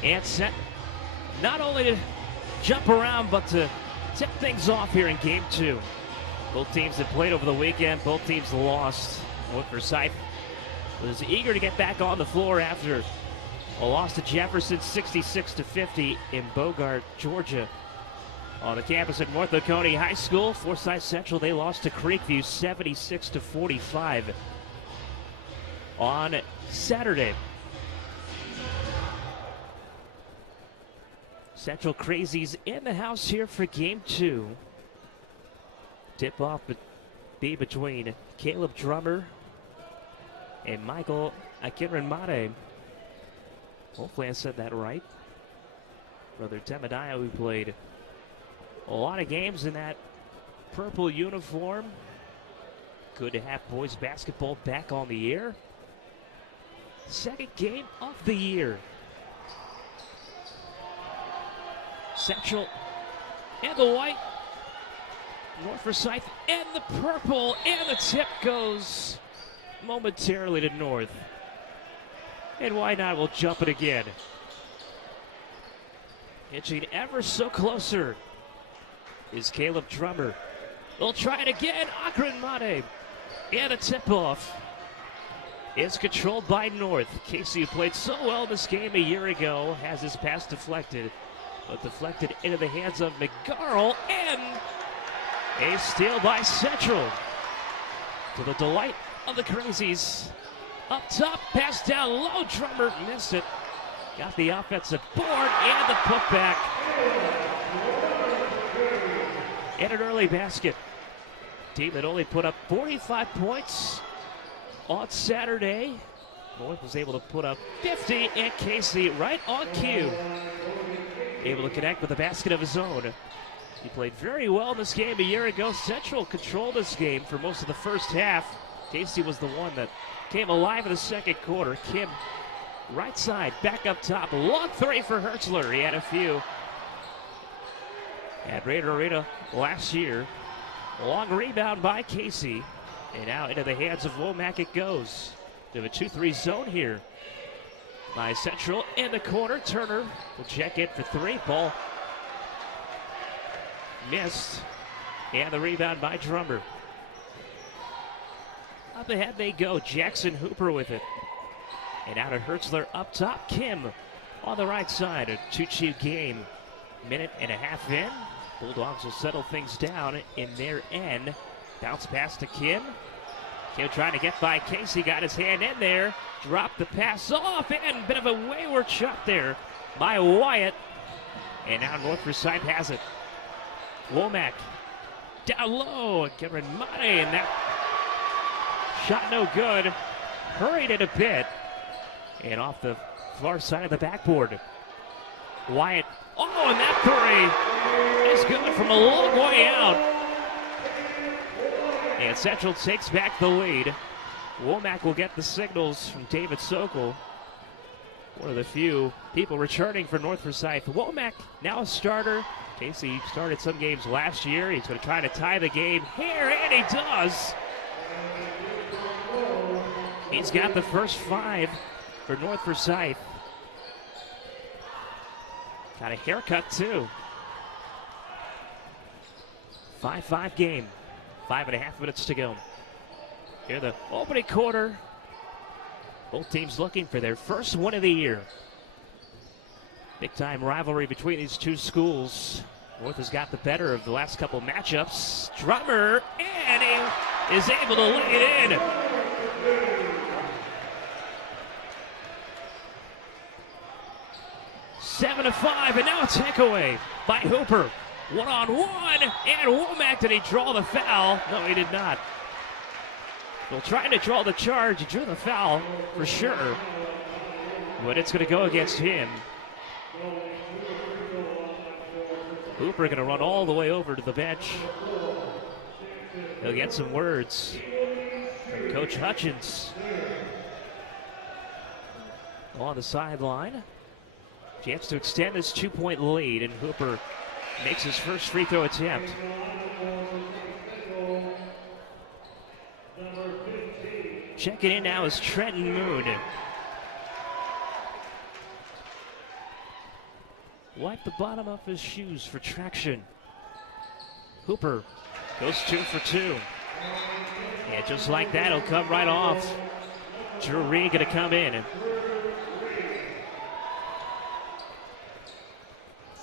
And set not only to jump around, but to tip things off here in game two. Both teams that played over the weekend, both teams lost. Forsyth was eager to get back on the floor after a loss to Jefferson 66-50 in Bogart, Georgia. On the campus at North Oconee High School, Forsyth Central, they lost to Creekview 76-45 on Saturday. Central Crazies in the house here for game two. Tip-off be between Caleb Drummer and Michael Akinranmade. Hopefully I said that right. Brother Temadiah, who played a lot of games in that purple uniform. Good to have boys basketball back on the air. Second game of the year. Central and the white. North Forsyth and the purple. And the tip goes momentarily to North. And why not? We'll jump it again. Inching ever so closer is Caleb Drummer. They'll try it again. Akinranmade. And a tip-off is controlled by North. Casey, who played so well this game a year ago, has his pass deflected. But deflected into the hands of McGarl, and a steal by Central. To the delight of the Crazies. Up top, pass down low, Drummer missed it. Got the offensive board and the putback. And an early basket. Team that only put up 45 points on Saturday. North was able to put up 50, and Casey right on cue. Able to connect with a basket of his own. He played very well in this game a year ago. Central controlled this game for most of the first half. Casey was the one that came alive in the second quarter. Kim, right side, back up top. Long three for Hertzler. He had a few at Raider Arena last year. Long rebound by Casey. And now into the hands of Womack it goes. They have a 2-3 zone here by Central in the corner. Turner will check in for three. Ball missed. And the rebound by Drummer. Up ahead they go. Jackson Hooper with it. And out of Hertzler up top. Kim on the right side. A 2-2 game. Minute and a half in. Bulldogs will settle things down in their end. Bounce pass to Kim. Kim trying to get by Casey. Got his hand in there. Dropped the pass off. And a bit of a wayward shot there by Wyatt. And now North Forsyth has it. Womack down low. Akinranmade, and that shot no good. Hurried it a bit. And off the far side of the backboard. Wyatt. Oh, and that three is good from a long way out. And Central takes back the lead. Womack will get the signals from David Sokol. One of the few people returning for North Forsyth. Womack now a starter. Casey started some games last year. He's going to try to tie the game here, and he does. He's got the first five for North Forsyth. Got a haircut, too. 5-5 game. 5.5 minutes to go. Here the opening quarter. Both teams looking for their first win of the year. Big time rivalry between these two schools. North has got the better of the last couple matchups. Drummer, and he is able to lay it in. Seven to 5, and now a takeaway by Hooper. One-on-one, and Womack, did he draw the foul? No, he did not. Well, trying to draw the charge, he drew the foul for sure, but it's going to go against him. Hooper going to run all the way over to the bench. He'll get some words from Coach Hutchins on the sideline. Chance to extend this 2-point lead, and Hooper makes his first free throw attempt. Checking in now is Trenton Moon. Wipe the bottom of his shoes for traction. Hooper goes 2 for 2. Yeah, just like that, he'll come right off. Drury gonna come in.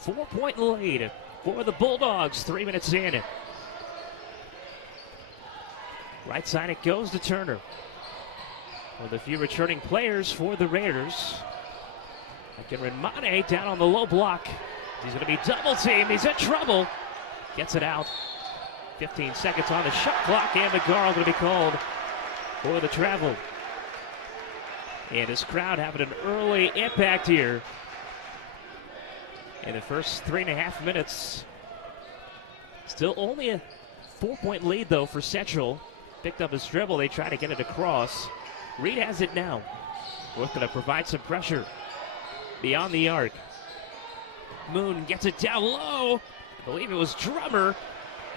4-point lead for the Bulldogs, 3 minutes in. Right side it goes to Turner. One of the few returning players for the Raiders. Again, Mane down on the low block. He's going to be double teamed. He's in trouble. Gets it out. 15 seconds on the shot clock, and McGarl going to be called for the travel. And this crowd having an early impact here in the first 3.5 minutes. Still only a 4-point lead, though, for Central. Picked up his dribble. They try to get it across. Reed has it now. North going to provide some pressure beyond the arc. Moon gets it down low. I believe it was Drummer.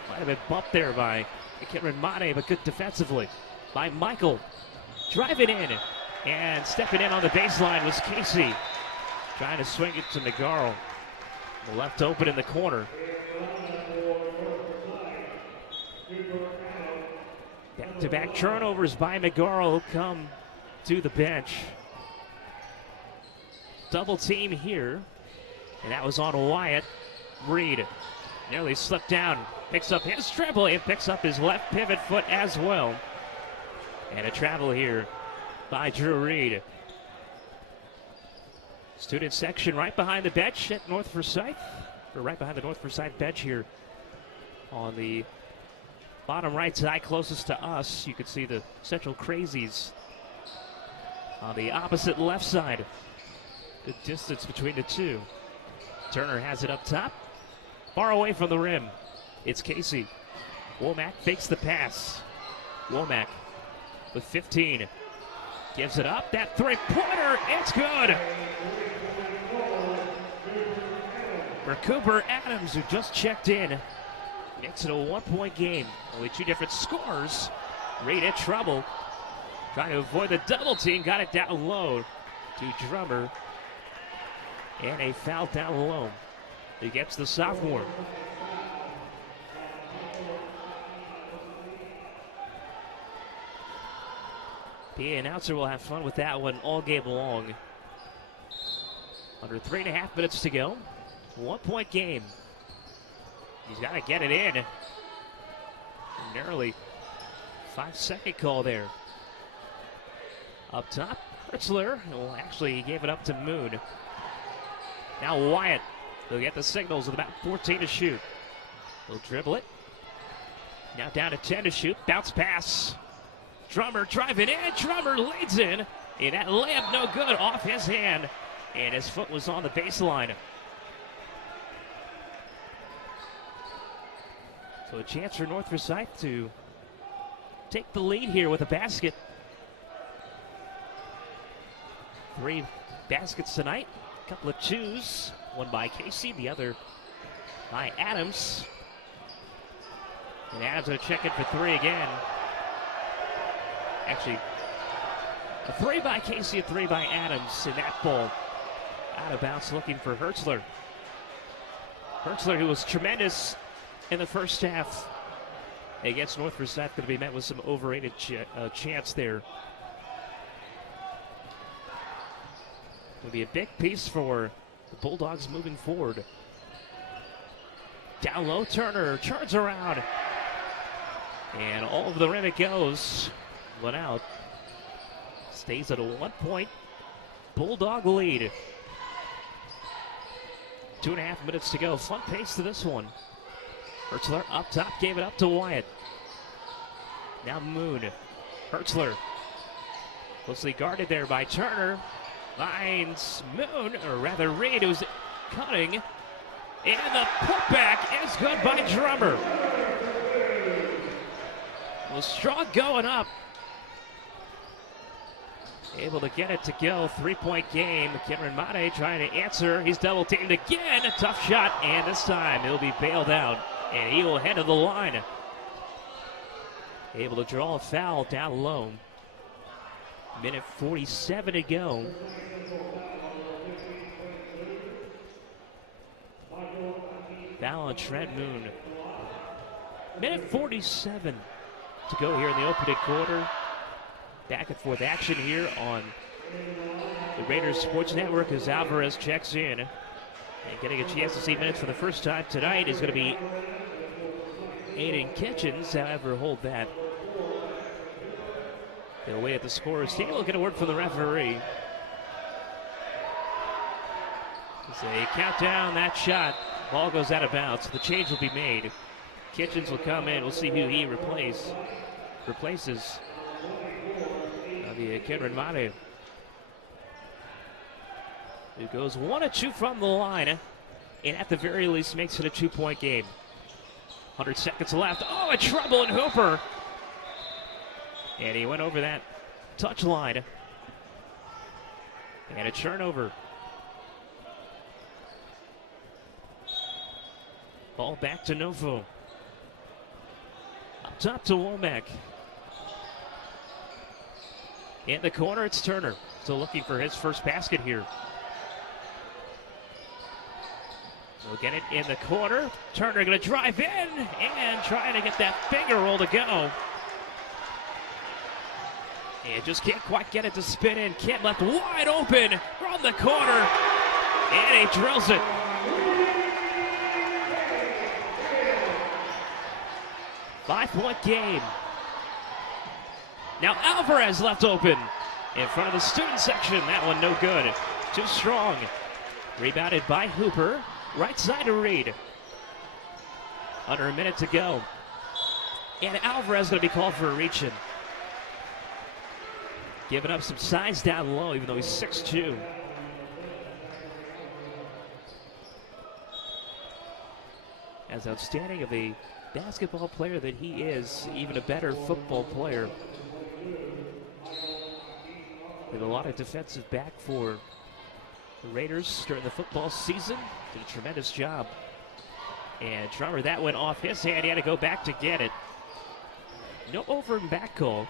Might have been bumped there by Cameron Mane, but good defensively by Michael. Driving in and stepping in on the baseline was Casey. Trying to swing it to McGarl. Left open in the corner. Back-to-back turnovers by McGarl, who come to the bench. Double team here, and that was on Wyatt. Reed nearly slipped down, picks up his dribble, and picks up his left pivot foot as well. And a travel here by Drew Reed. Student section right behind the bench at North Forsyth, or right behind the North Forsyth bench here on the bottom right side closest to us. You can see the Central Crazies on the opposite left side. Good distance between the two. Turner has it up top, far away from the rim. It's Casey. Womack fakes the pass. Womack with 15. Gives it up. That three-pointer, it's good. For Cooper Adams, who just checked in. Makes it a 1-point game. Only 2 different scores. Reed in trouble. Trying to avoid the double team. Got it down low to Drummer. And a foul down low. He gets the sophomore. PA announcer will have fun with that one all game long. Under 3.5 minutes to go. 1-point game. He's got to get it in. Narrowly 5-second call there. Up top, Hertzler. Well, actually, he gave it up to Moon. Now Wyatt. He'll get the signals with about 14 to shoot. He'll dribble it. Now down to 10 to shoot. Bounce pass. Drummer driving in. Drummer leads in. And that layup no good off his hand. And his foot was on the baseline. So a chance for North Forsyth to take the lead here with a basket. 3 baskets tonight. A couple of twos. One by Casey, the other by Adams. And Adams going to check in for 3 again. Actually, a 3 by Casey, a 3 by Adams in that ball. Out of bounds looking for Hertzler. Hertzler, who was tremendous in the first half. against North Forsyth going to be met with some overrated chants there. Will be a big piece for the Bulldogs moving forward. Down low, Turner turns around. And all over the rim it goes. One out. Stays at a 1-point Bulldog lead. 2.5 minutes to go. Fun pace to this one. Hertzler up top, gave it up to Wyatt. Now Moon. Hertzler. Closely guarded there by Turner. Finds Moon, or rather Reed, who's cutting. And the putback is good by Drummer. Well, Strong going up. Able to get it to go. 3-point game. Cameron Mate trying to answer. He's double teamed again. A tough shot, and this time he'll be bailed out. And he will head to the line. Able to draw a foul down low. Minute 47 to go. Foul on Trent Moon. Minute 47 to go here in the opening quarter. Back and forth action here on the Raiders Sports Network as Alvarez checks in. And getting a chance to see minutes for the first time tonight is going to be Aiden Kitchens. However, hold that. They'll wait at the scorer's table. We'll get a word from the referee. As they count down that shot, ball goes out of bounds. The change will be made. Kitchens will come in. We'll see who he replaces. Cameron Mate, who goes 1 of 2 from the line, and at the very least makes it a 2-point game. 100 seconds left. Oh, a trouble in Hooper. And he went over that touch line. And a turnover. Ball back to Novo. Up top to Womack. In the corner, it's Turner. Still looking for his first basket here. We'll get it in the corner. Turner going to drive in and trying to get that finger roll to go. And just can't quite get it to spin in. Kim left wide open from the corner. And he drills it. Five-point game. Now Alvarez left open in front of the student section. That one no good. Too strong. Rebounded by Hooper. Right side to Reed. Under a minute to go. And Alvarez going to be called for a reach-in. Giving up some size down low, even though he's 6'2". As outstanding of a basketball player that he is, even a better football player. With a lot of defensive back for the Raiders during the football season. Did a tremendous job. And Drummer, that went off his hand. He had to go back to get it. No over and back call.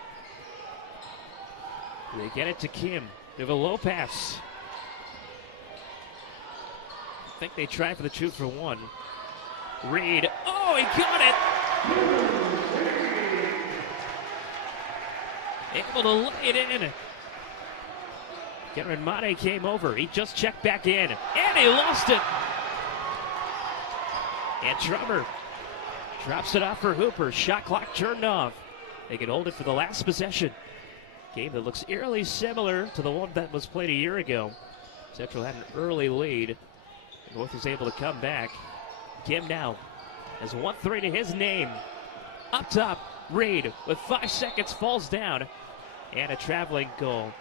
They get it to Kim. They have a low pass. I think they tried for the 2 for 1. Reed. Oh, he got it. Able to lay it in. Cameron Mate came over. He just checked back in. And he lost it. And Drummer drops it off for Hooper. Shot clock turned off. They can hold it for the last possession. Game that looks eerily similar to the one that was played a year ago. Central had an early lead. North was able to come back. Kim now has 1-3 to his name. Up top, Reed with 5 seconds falls down. And a traveling goal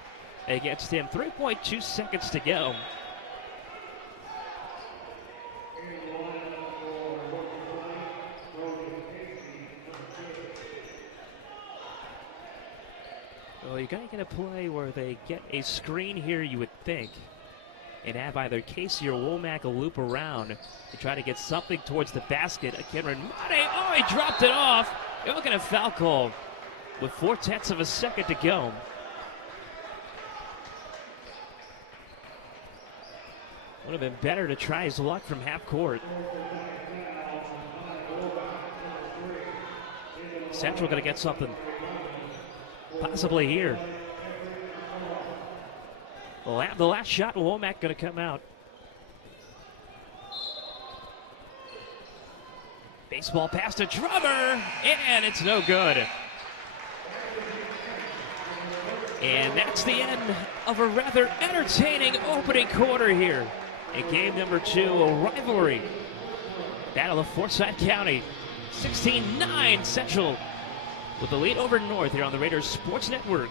against him. 3.2 seconds to go. Well, you're going to get a play where they get a screen here, you would think, and have either Casey or Womack a loop around to try to get something towards the basket. Cameron Mate, oh, he dropped it off. You're looking at a foul call with 0.4 of a second to go. Would have been better to try his luck from half court. Central going to get something possibly here. The last shot, Womack going to come out. Baseball pass to Drummer, and it's no good. And that's the end of a rather entertaining opening quarter here in game number 2, a rivalry. Battle of Forsyth County, 16-9 Central with the lead over North here on the Raiders Sports Network.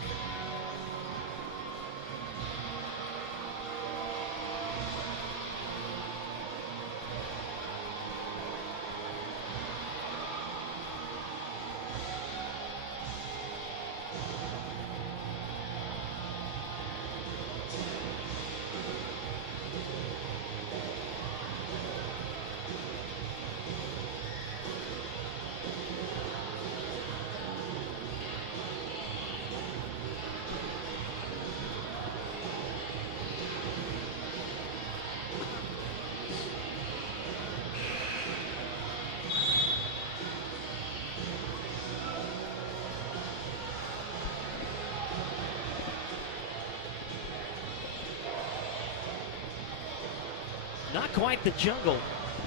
Not quite the jungle,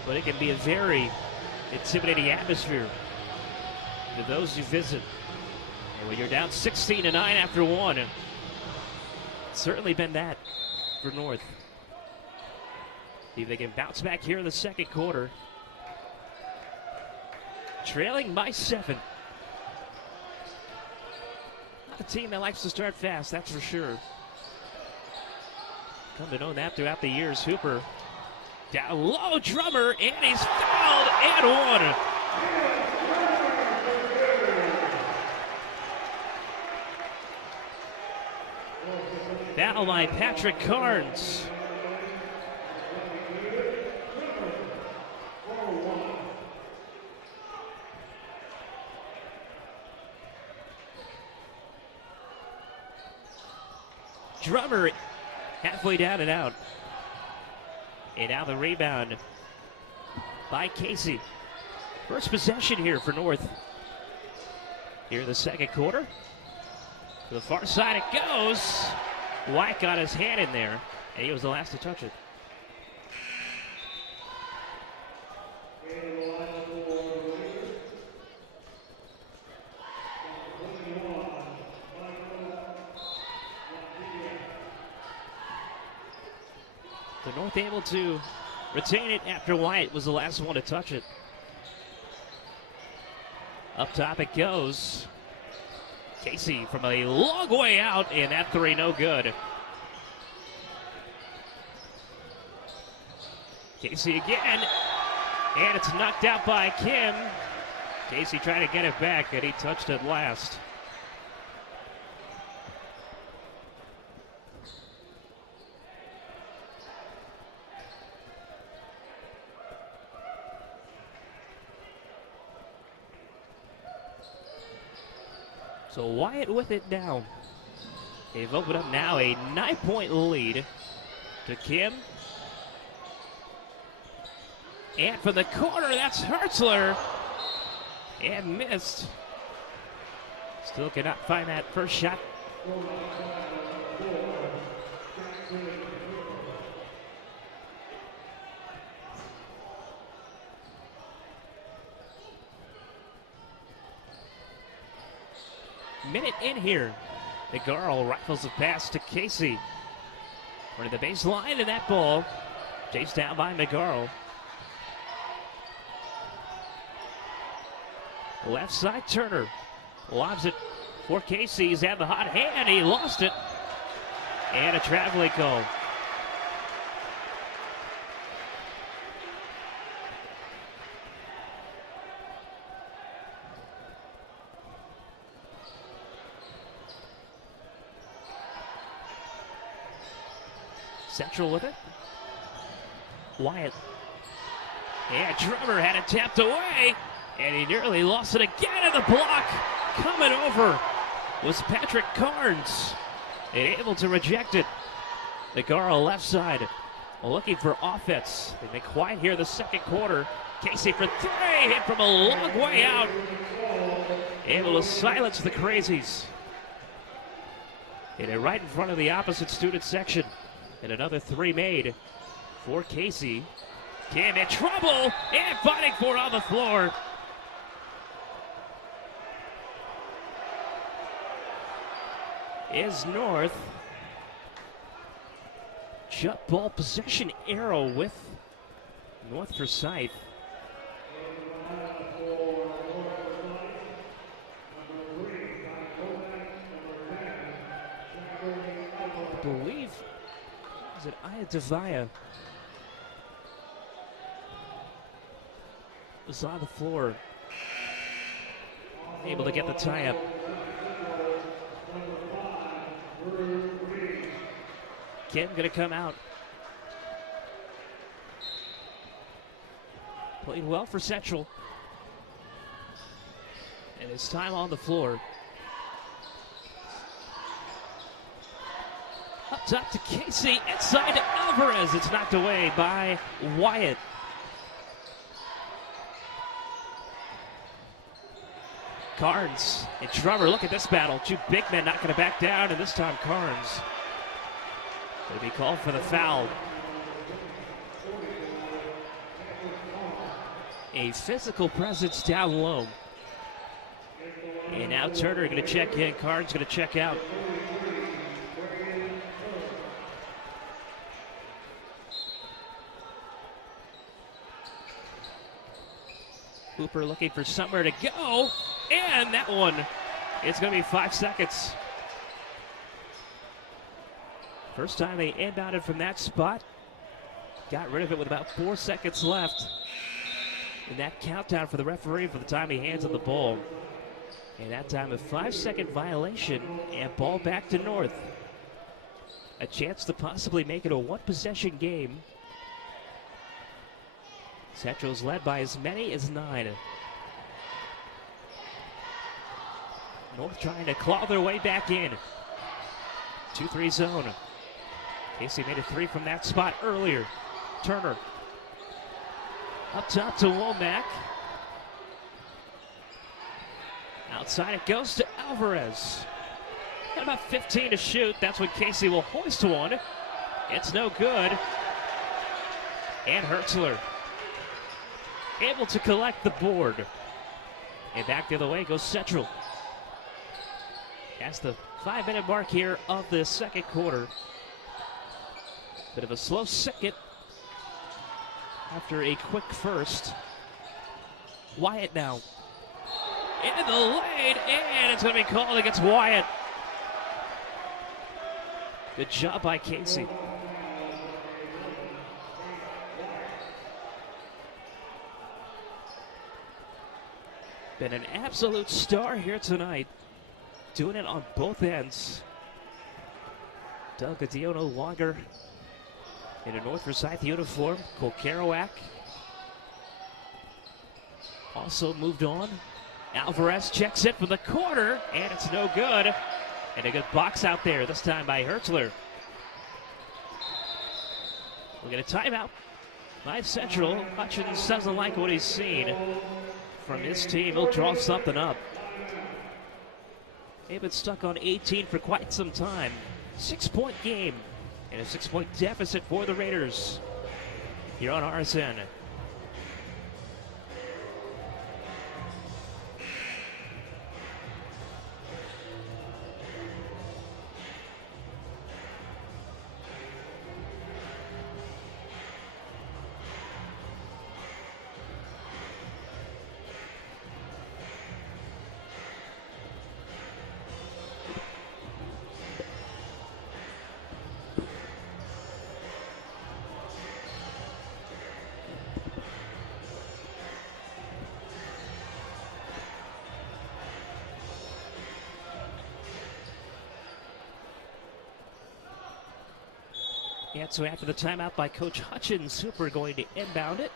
but it can be a very intimidating atmosphere to those who visit. And when you're down 16-9 after one, it's certainly been that for North. See if they can bounce back here in the second quarter. Trailing by 7. Not a team that likes to start fast, that's for sure. Come to know that throughout the years. Hooper down low, Drummer, and he's fouled and one. Foul by Patrick Carnes. Drummer halfway down and out. And now the rebound by Casey. First possession here for North. Here in the second quarter. To the far side it goes. White got his hand in there, and he was the last to touch it. The North able to retain it after White was the last one to touch it. Up top it goes. Casey from a long way out, and that three no good. Casey again, and it's knocked out by Kim. Casey trying to get it back, and he touched it last. So Wyatt with it now. They've opened up now a 9-point lead to Kim. And from the corner, that's Hertzler. And missed. Still cannot find that first shot. Minute in here. McGarl rifles the pass to Casey. Running the baseline, and that ball chased down by McGarl. Left side, Turner lobs it for Casey. He's had the hot hand. He lost it. And a traveling call. Central with it. Wyatt. And Drummer had it tapped away. And he nearly lost it again in the block. Coming over was Patrick Carnes. And able to reject it. McGarl left side. Looking for offense. They've been quiet here the second quarter. Casey for three. Hit from a long way out. able to silence the crazies. Hit it right in front of the opposite student section. And another three made for Casey. Kim in trouble and fighting for it on the floor. Is North. Jump ball possession arrow with North Forsyth. I believe, is it Aya Devaya? Was on the floor. Able to get the tie up. Kim gonna come out. Played well for Central. And it's time on the floor. Up top to Casey, inside to Alvarez. It's knocked away by Wyatt. Carnes and Trevor, look at this battle. Two big men not going to back down, and this time Carnes going to be called for the foul. A physical presence down low. And now Turner going to check in, Carnes going to check out. Hooper looking for somewhere to go, and that one, it's going to be 5 seconds. First time they inbounded from that spot. Got rid of it with about 4 seconds left. And that countdown for the referee for the time he hands on the ball. And that time a 5-second violation, and ball back to North. A chance to possibly make it a one-possession game. Central's led by as many as 9. North trying to claw their way back in. 2-3 zone. Casey made a 3 from that spot earlier. Turner. Up top to Womack. Outside it goes to Alvarez. Got about 15 to shoot. That's when Casey will hoist one. It's no good. And Hertzler able to collect the board. And back the other way goes Central. That's the 5-minute mark here of the second quarter. Bit of a slow second after a quick first. Wyatt now. Into the lane, and it's going to be called against Wyatt. Good job by Casey. Been an absolute star here tonight. Doing it on both ends. Doug Adio no longer in a North Forsyth uniform. Cole Kerouac also moved on. Alvarez checks it from the corner, and it's no good. And a good box out there, this time by Hertzler. We'll get a timeout by Central. Hutchins doesn't like what he's seen from his team. He'll draw something up. They've been stuck on 18 for quite some time. 6-point game and a 6-point deficit for the Raiders here on RSN. And so after the timeout by Coach Hutchins, Hooper going to inbound it.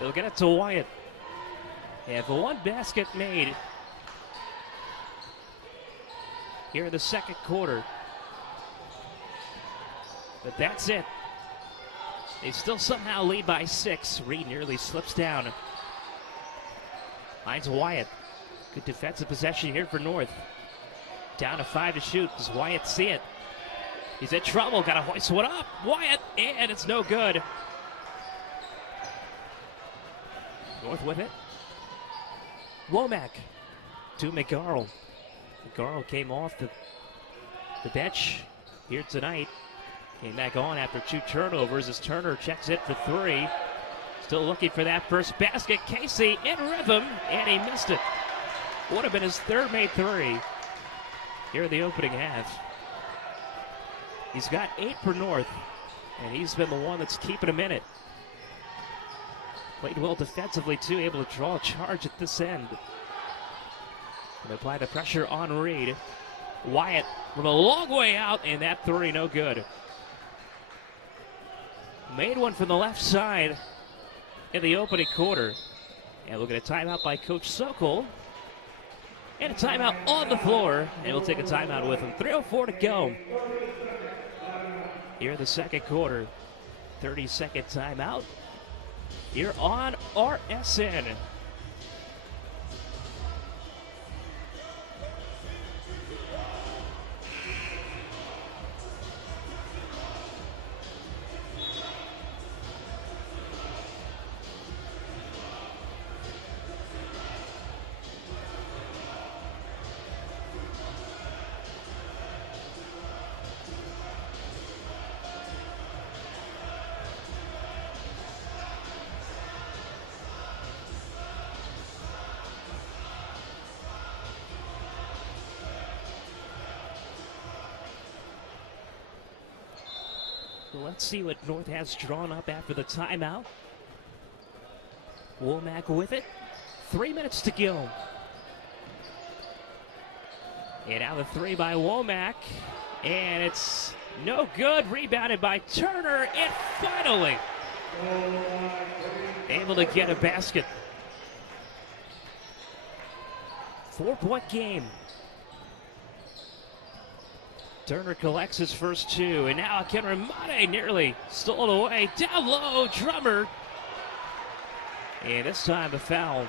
They'll get it to Wyatt. They have one basket made here in the second quarter. But that's it. They still somehow lead by 6. Reed nearly slips down. Finds Wyatt. Good defensive possession here for North. Down to 5 to shoot. Does Wyatt see it? He's in trouble. Got to hoist one up. Wyatt, and it's no good. North with it. Womack to McGarl. McGarl came off the bench here tonight. Came back on after 2 turnovers as Turner checks it for 3. Still looking for that first basket. Casey in rhythm, and he missed it. Would have been his 3rd made 3 here in the opening half. He's got 8 for North, and he's been the one that's keeping him in it. Played well defensively, too, able to draw a charge at this end. And apply the pressure on Reed. Wyatt from a long way out, and that 3 no good. Made one from the left side in the opening quarter. And we'll get a timeout by Coach Sokol. And a timeout on the floor. And we'll take a timeout with him. 3:04 to go here in the second quarter. 30-second timeout here on RSN. Let's see what North has drawn up after the timeout. Womack with it. 3 minutes to go. And now the 3 by Womack. And it's no good. Rebounded by Turner. And finally able to get a basket. 4-point game. Turner collects his first 2, and now Kenramade nearly stole it away. Down low, Drummer. And this time a foul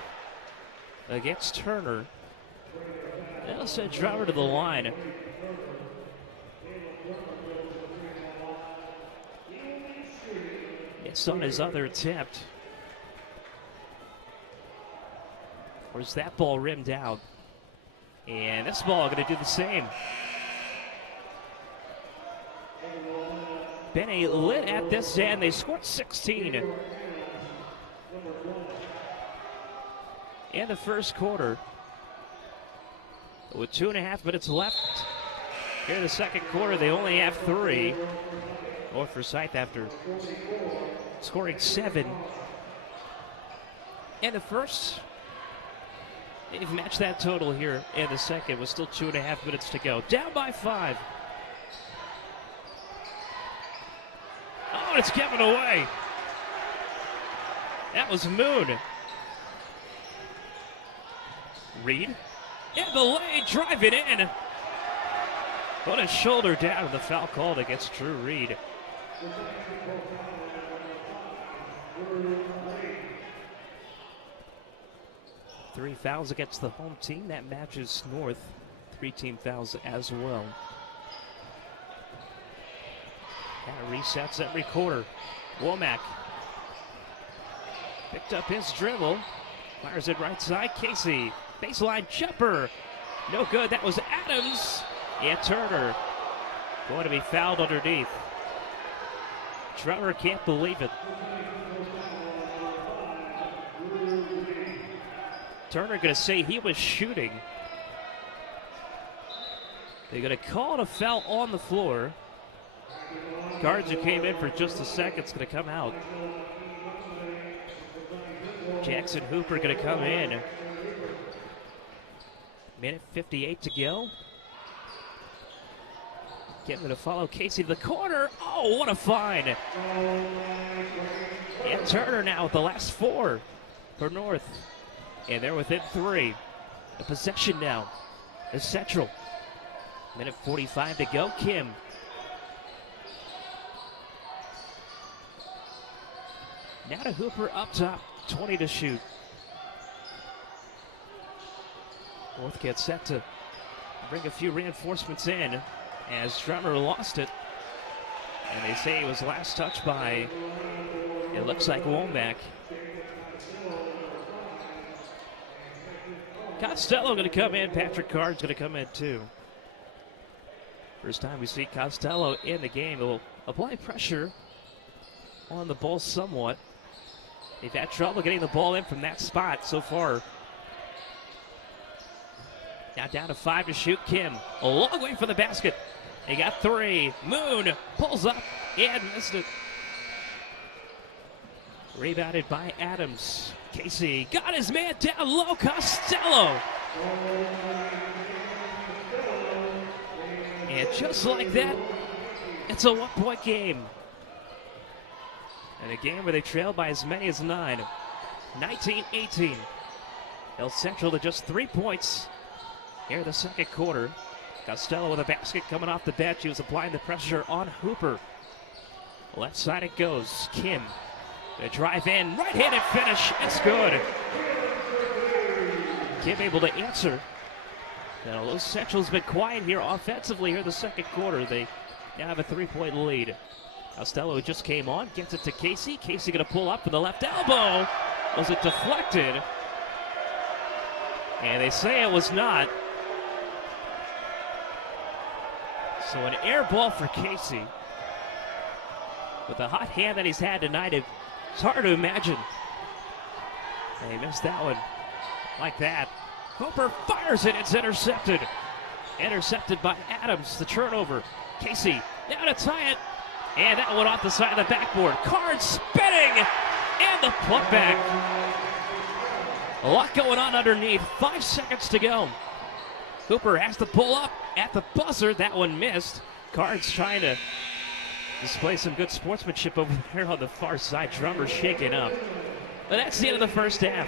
against Turner. That'll send Drummer to the line. It's on his other attempt. Where's that ball rimmed out? And this ball going to do the same. Benny lit at this end. They scored 16 in the first quarter. With 2.5 minutes left here in the second quarter, they only have 3. North Forsyth after scoring 7 in the first. They've matched that total here in the second with still 2.5 minutes to go. Down by 5. Oh, it's given away. That was Moon. Reed in the lane, driving in. Put his shoulder down with the foul called against Drew Reed. Three fouls against the home team. That matches North. 3 team fouls as well. Kind of resets every quarter. Womack picked up his dribble. Fires it right side. Casey, baseline jumper. No good. That was Adams. And Turner going to be fouled underneath. Trevor can't believe it. Turner going to say he was shooting. They're going to call it a foul on the floor. Guards who came in for just a second is going to come out. Jackson Hooper going to come in. Minute 58 to go. Getting to follow Casey to the corner. Oh, what a find. And Turner now with the last 4 for North. And they're within 3. The possession now is Central. Minute 45 to go. Kim. Now to Hooper up top. 20 to shoot. Forsyth gets set to bring a few reinforcements in as Drummer lost it. And they say it was last touched by, it looks like, Womack. Costello going to come in. Patrick Card's going to come in too. First time we see Costello in the game. He'll apply pressure on the ball somewhat. They've had trouble getting the ball in from that spot so far. Now down to 5 to shoot. Kim a long way for the basket. They got 3. Moon pulls up and missed it. Rebounded by Adams. Casey got his man down low. Costello. And just like that, it's a 1-point game. And a game where they trailed by as many as 9. 19-18. Hill Central to just 3 points here in the second quarter. Costello with a basket coming off the bench. He was applying the pressure on Hooper. Left side it goes. Kim. The drive in, right-handed finish, it's good. Kim able to answer. Now, Los Central's been quiet here offensively here in the second quarter. They now have a 3-point lead. Costello just came on, gets it to Casey. Casey gonna pull up with the left elbow. Was it deflected? And they say it was not. So an air ball for Casey. With the hot hand that he's had tonight, it's hard to imagine. And he missed that one like that. Hooper fires it, it's intercepted. Intercepted by Adams, the turnover. Casey now to tie it. And that one off the side of the backboard. Card spinning, and the putback. A lot going on underneath, 5 seconds to go. Hooper has to pull up at the buzzer, that one missed. Card's trying to display some good sportsmanship over there on the far side. Drummer shaking up. But that's the end of the first half.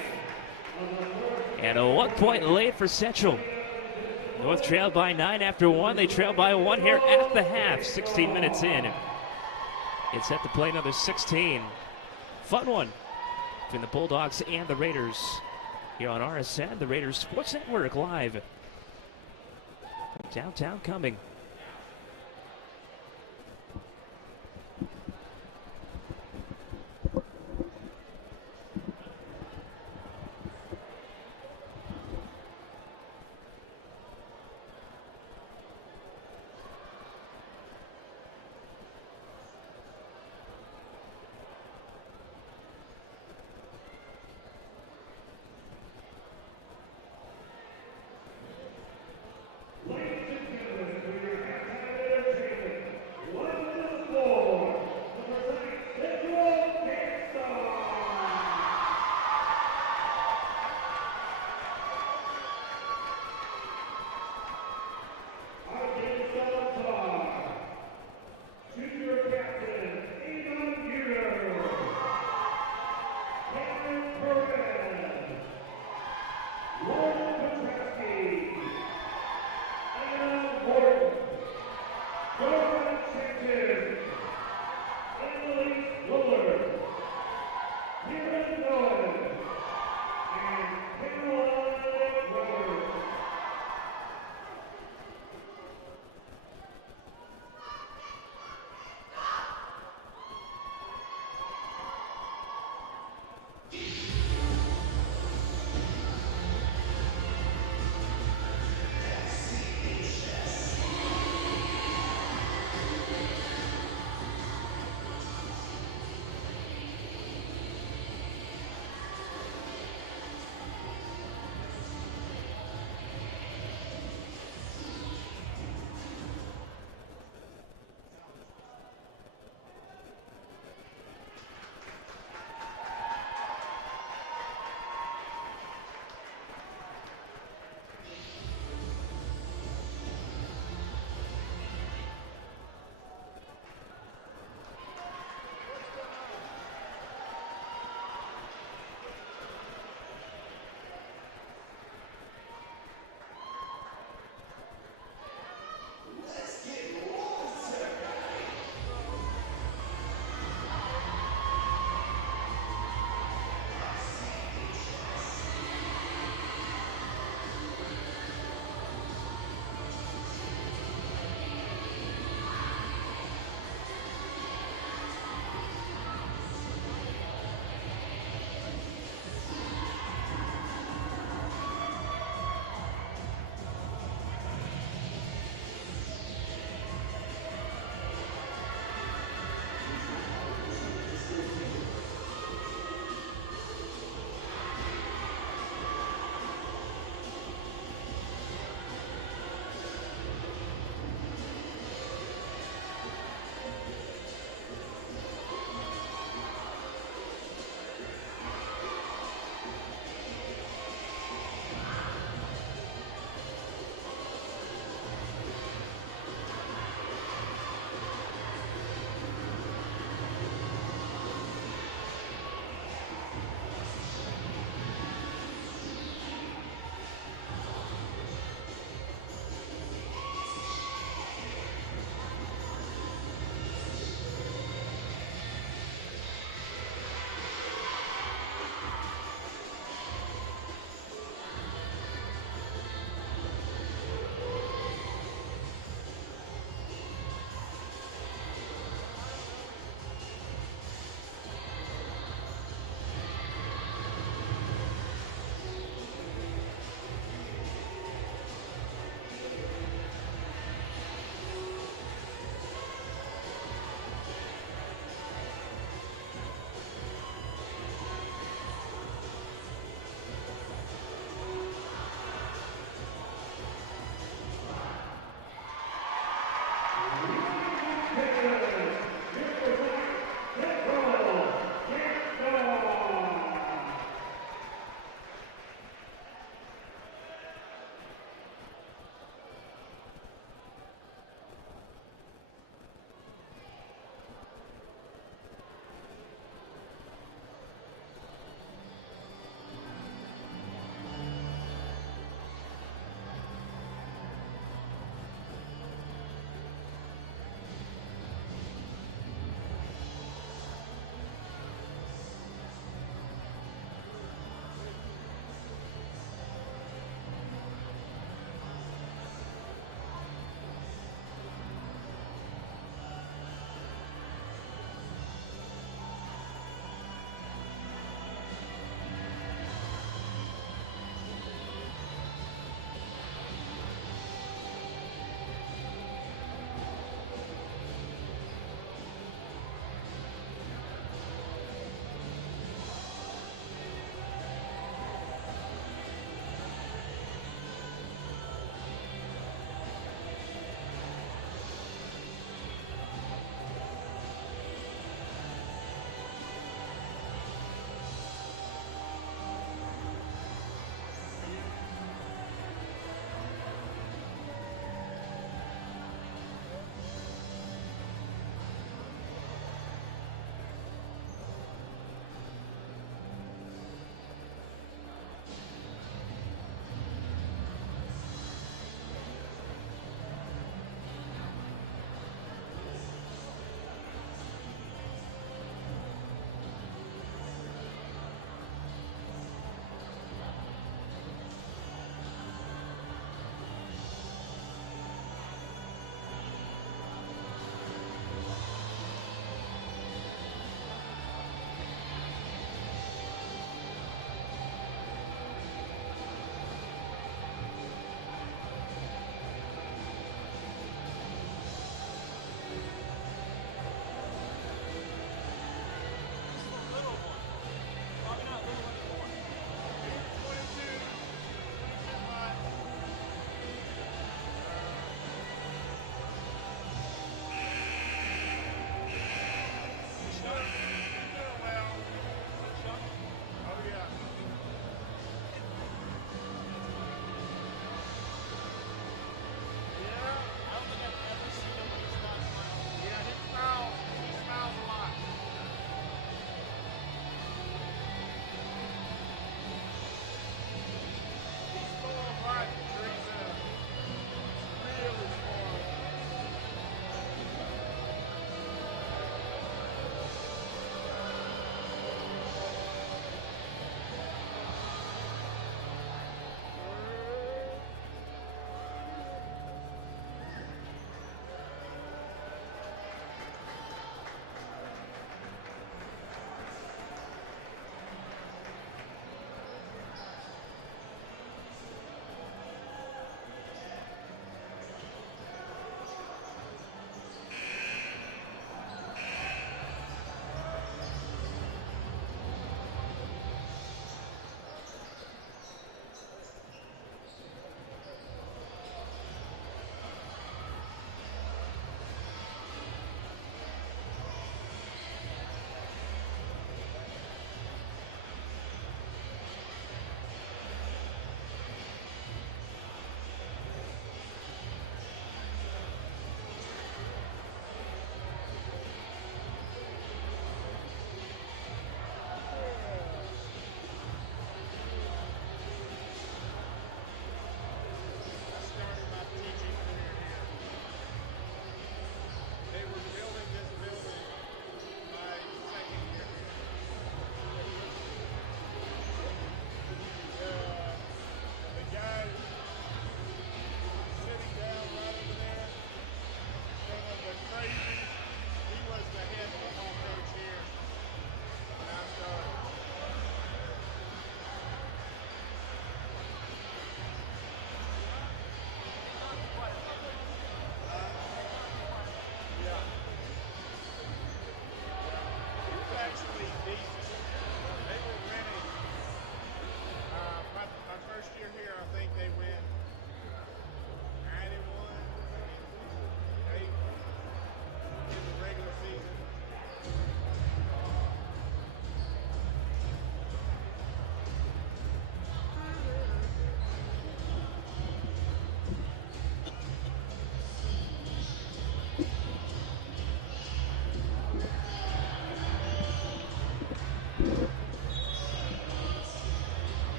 And a 1-point lead for Central. North trailed by 9 after 1. They trail by 1 here at the half. 16 minutes in. It's set to play another 16. Fun one between the Bulldogs and the Raiders here on RSN, the Raiders Sports Network, live from downtown Cumming.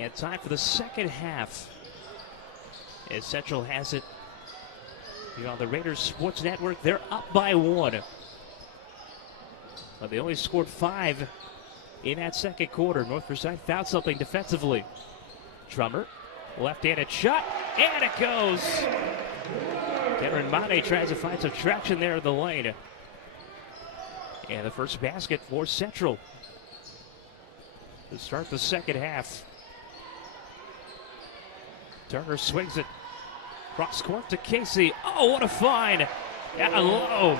And time for the second half. As Central has it here on the Raiders Sports Network. They're up by 1. But they only scored 5 in that second quarter. North Forsyth found something defensively. Drummer, left-handed shot, and it goes. Cameron Mate tries to find some traction there in the lane. And the first basket for Central to start the second half. Turner swings it cross court to Casey. Oh, what a find! Down low.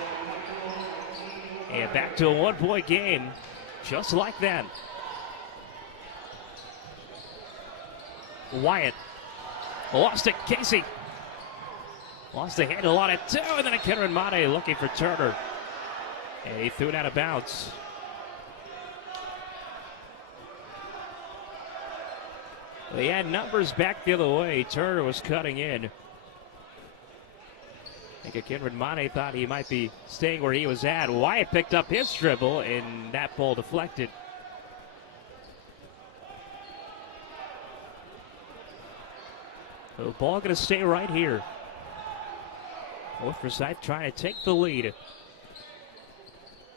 And back to a 1-point game, just like that. Wyatt lost it. Casey lost the handle on it too, and then a Cameron Mate looking for Turner. And he threw it out of bounds. They had numbers back the other way. Turner was cutting in. I think Cameron Mate thought he might be staying where he was at. Wyatt picked up his dribble, and that ball deflected. So the ball going to stay right here. North Forsyth trying to take the lead.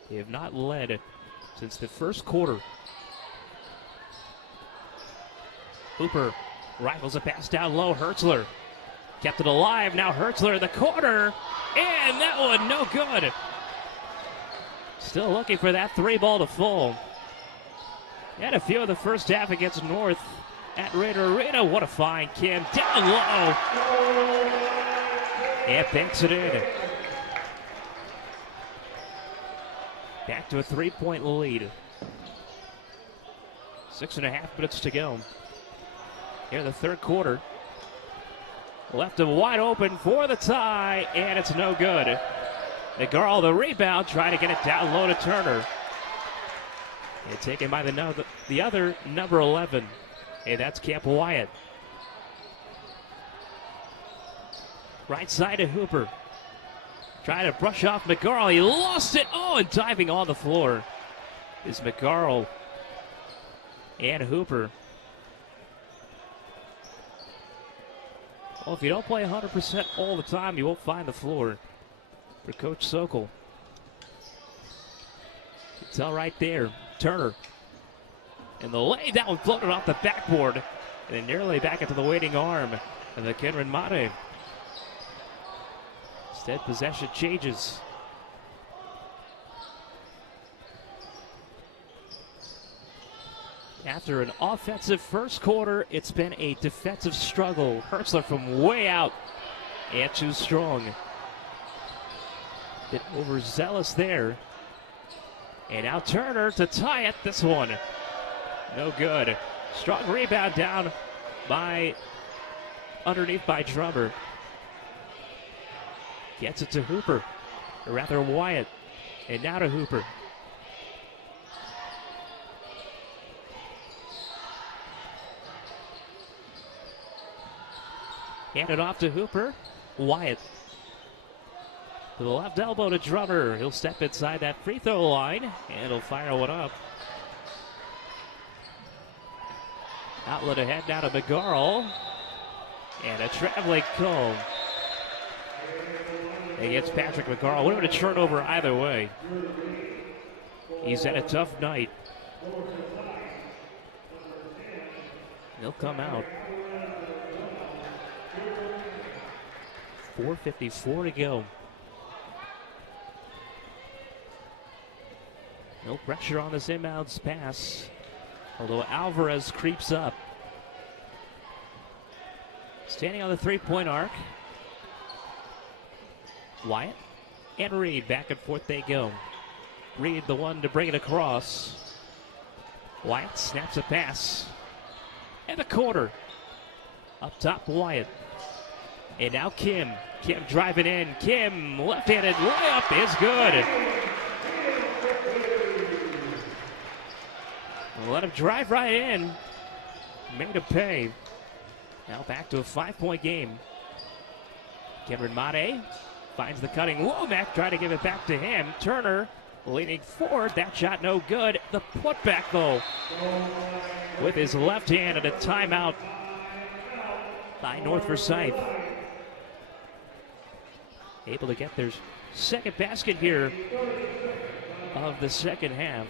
They have not led since the first quarter. Hooper rifles a pass down low. Hertzler kept it alive. Now Hertzler in the corner. And that one no good. Still looking for that 3-ball to fall. Had a few of the first half against North at Raider Arena. What a find. Kim down low. And banks it in. Back to a 3-point lead. 6.5 minutes to go. Here in the third quarter. Left him wide open for the tie, and it's no good. McGarl, the rebound, trying to get it down low to Turner. And taken by the other number 11. And that's Camp Wyatt. Right side to Hooper. Trying to brush off McGarl. He lost it. Oh, and diving on the floor is McGarl and Hooper. Well, if you don't play 100% all the time, you won't find the floor for Coach Sokol. You can tell right there. Turner. And the lay, that one floated off the backboard. And then nearly back into the waiting arm of the Cameron Mate. Instead, possession changes. After an offensive first quarter, it's been a defensive struggle. Hertzler from way out and too strong. Bit overzealous there. And now Turner to tie it. This one, no good. Strong rebound down by underneath by Drummer. Gets it to Hooper, or rather Wyatt, and now to Hooper. Hand it off to Hooper. Wyatt to the left elbow to Drummer. He'll step inside that free throw line, and he'll fire one up. Outlet ahead now to McGarl. And a traveling call against Patrick McGarl. Would have been a turnover either way. He's had a tough night. He'll come out. 4:54 to go. No pressure on this inbounds pass, although Alvarez creeps up. Standing on the 3-point arc. Wyatt and Reed, back and forth they go. Reed the one to bring it across. Wyatt snaps a pass. And the corner. Up top, Wyatt. And now Kim. Kim driving in. Kim, left-handed layup is good. We'll let him drive right in. Made him pay. Now back to a 5-point game. Cameron Mate finds the cutting Womack, trying to give it back to him. Turner leaning forward. That shot no good. the putback, though, with his left hand, and a timeout by North Forsyth. Able to get their second basket here of the second half.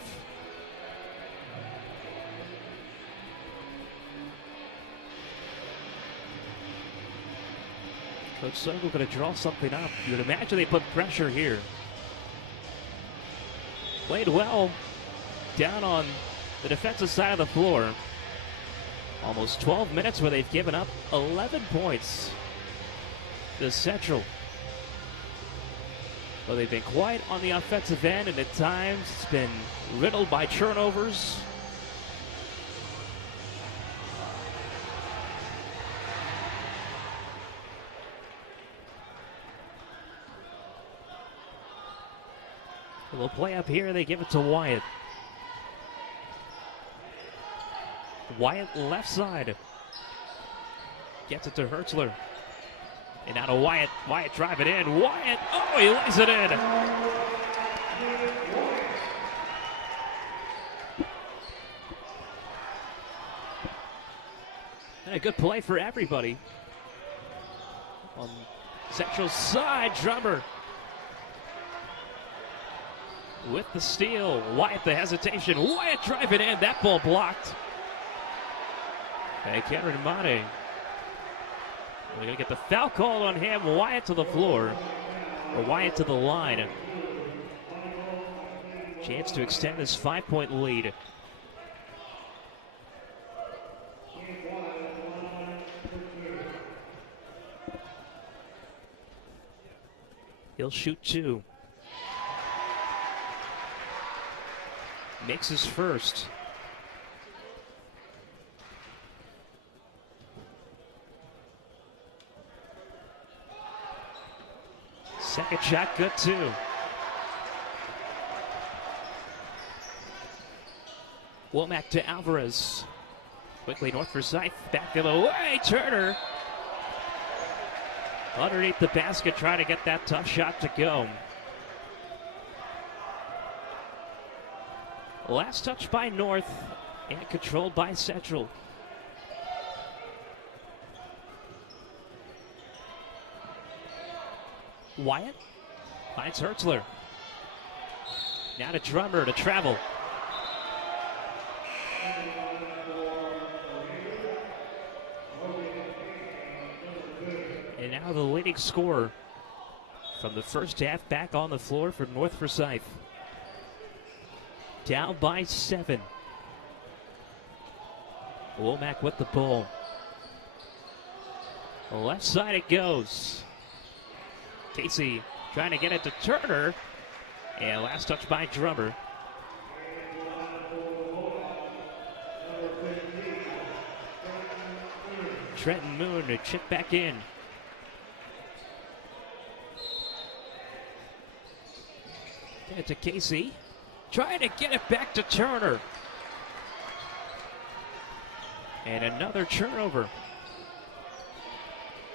Coach Suggle going to draw something up. You would imagine they put pressure here. Played well down on the defensive side of the floor. Almost 12 minutes where they've given up 11 points to Central. Well, they've been quiet on the offensive end, and at times it's been riddled by turnovers. A little play up here, they give it to Wyatt. Wyatt left side. Gets it to Hertzler. And now to Wyatt. Wyatt drive it in. Wyatt, oh, he lays it in. And a good play for everybody. On Central's side, Drummer with the steal. Wyatt the hesitation. Wyatt driving in. That ball blocked. And Cameron Mate. We're going to get the foul call on him. Wyatt to the floor. Or Wyatt to the line. Chance to extend this 5-point lead. He'll shoot two. Makes his first. Second shot, good too. Womack to Alvarez. Quickly North Forsyth, back the other way, Turner. Underneath the basket, trying to get that tough shot to go. Last touch by North and controlled by Central. Wyatt finds Hertzler. Now to Drummer to travel. And now the leading scorer from the first half back on the floor for North Forsyth. Down by 7. Womack with the ball. Left side it goes. Casey trying to get it to Turner. And last touch by Drummer. Trenton Moon to chip back in. Get it to Casey. Trying to get it back to Turner. And another turnover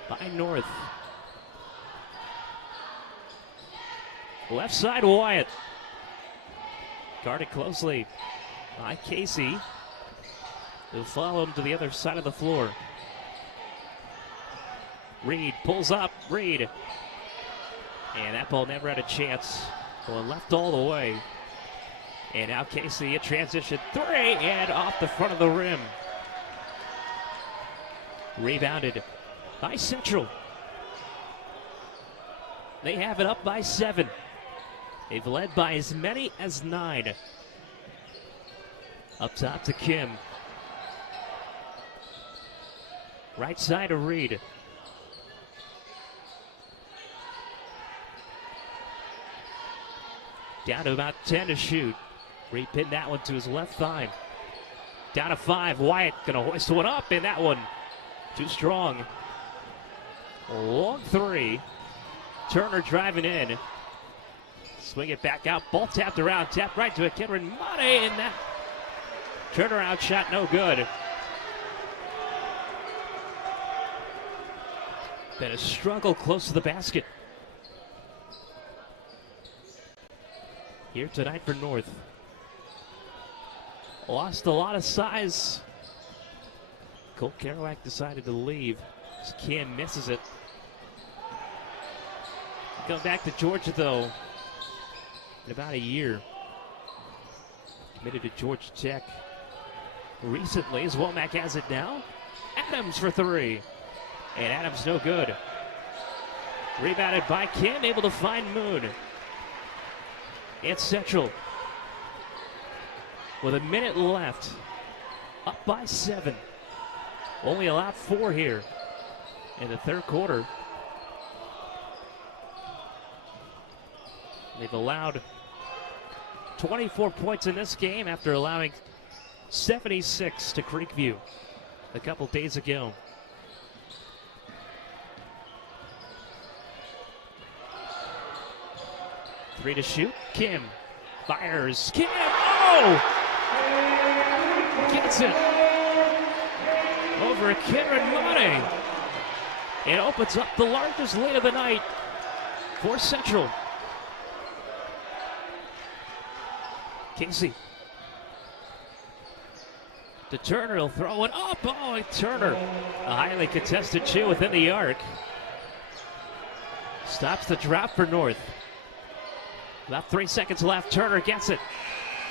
by North. Left side, Wyatt. Guarded closely by Casey. He'll follow him to the other side of the floor. Reed pulls up. Reed. And that ball never had a chance. Going left all the way. And now Casey, a transition three, and off the front of the rim. Rebounded by Central. They have it up by 7. They've led by as many as 9. Up top to Kim. Right side to Reed. Down to about 10 to shoot. Reed pinned that one to his left thigh. Down to 5. Wyatt gonna hoist one up, and that one too strong. Long 3. Turner driving in. Swing it back out. Ball tapped around. Tapped right to it. Cameron Mate, and that turnaround shot no good. Been a struggle close to the basket here tonight for North. lost a lot of size. Colt Kerouac decided to leave. Kim misses it. Come back to Georgia, though, in about a year. Committed to Georgia Tech recently, as Womack has it now. Adams for three. And Adams no good. Rebounded by Kim, able to find Moon. It's Central with a minute left. Up by 7. Only allowed 4 here in the third quarter. They've allowed 24 points in this game after allowing 76 to Creekview a couple days ago. Three to shoot. Kim fires. Kim! Oh! Gets it over Karen Money. It opens up the largest lead of the night for Central. Casey to Turner. He'll throw it up. Oh, Turner. A highly contested shoot within the arc. Stops the drop for North. About 3 seconds left. Turner gets it.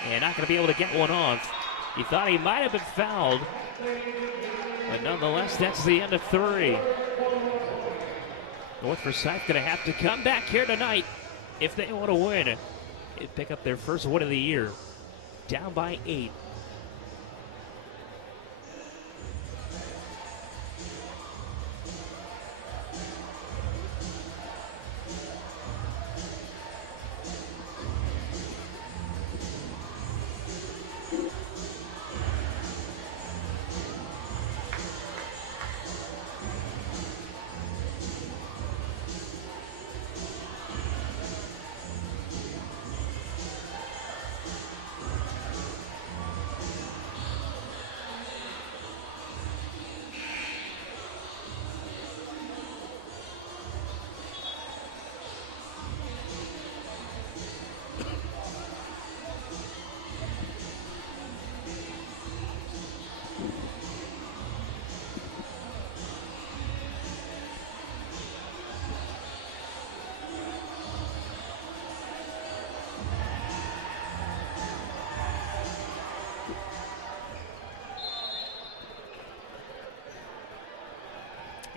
And not going to be able to get one off. He thought he might have been fouled. But nonetheless, that's the end of 3. North Forsyth going to have to come back here tonight if they want to win. They pick up their first win of the year. Down by 8.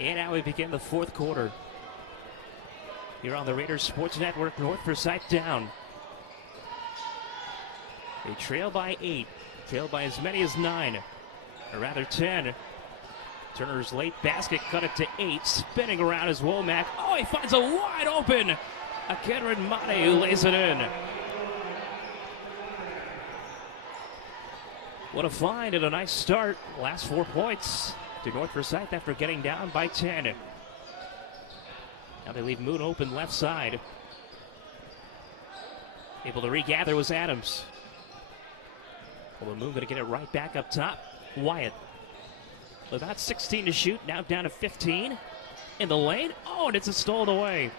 And now we begin the fourth quarter. Here on the Raiders Sports Network, North Forsyth down. They trail by 8. Trail by as many as 9. Or rather 10. Turner's late basket cut it to 8. Spinning around is Womack. Oh, he finds a wide open Akedrin Mane who lays it in. What a find and a nice start. Last 4 points to North Forsyth after getting down by 10. Now they leave Moon open left side. Able to regather was Adams. Well, Moon going to get it right back up top. Wyatt. With about 16 to shoot, now down to 15. In the lane. Oh, and it's stolen away.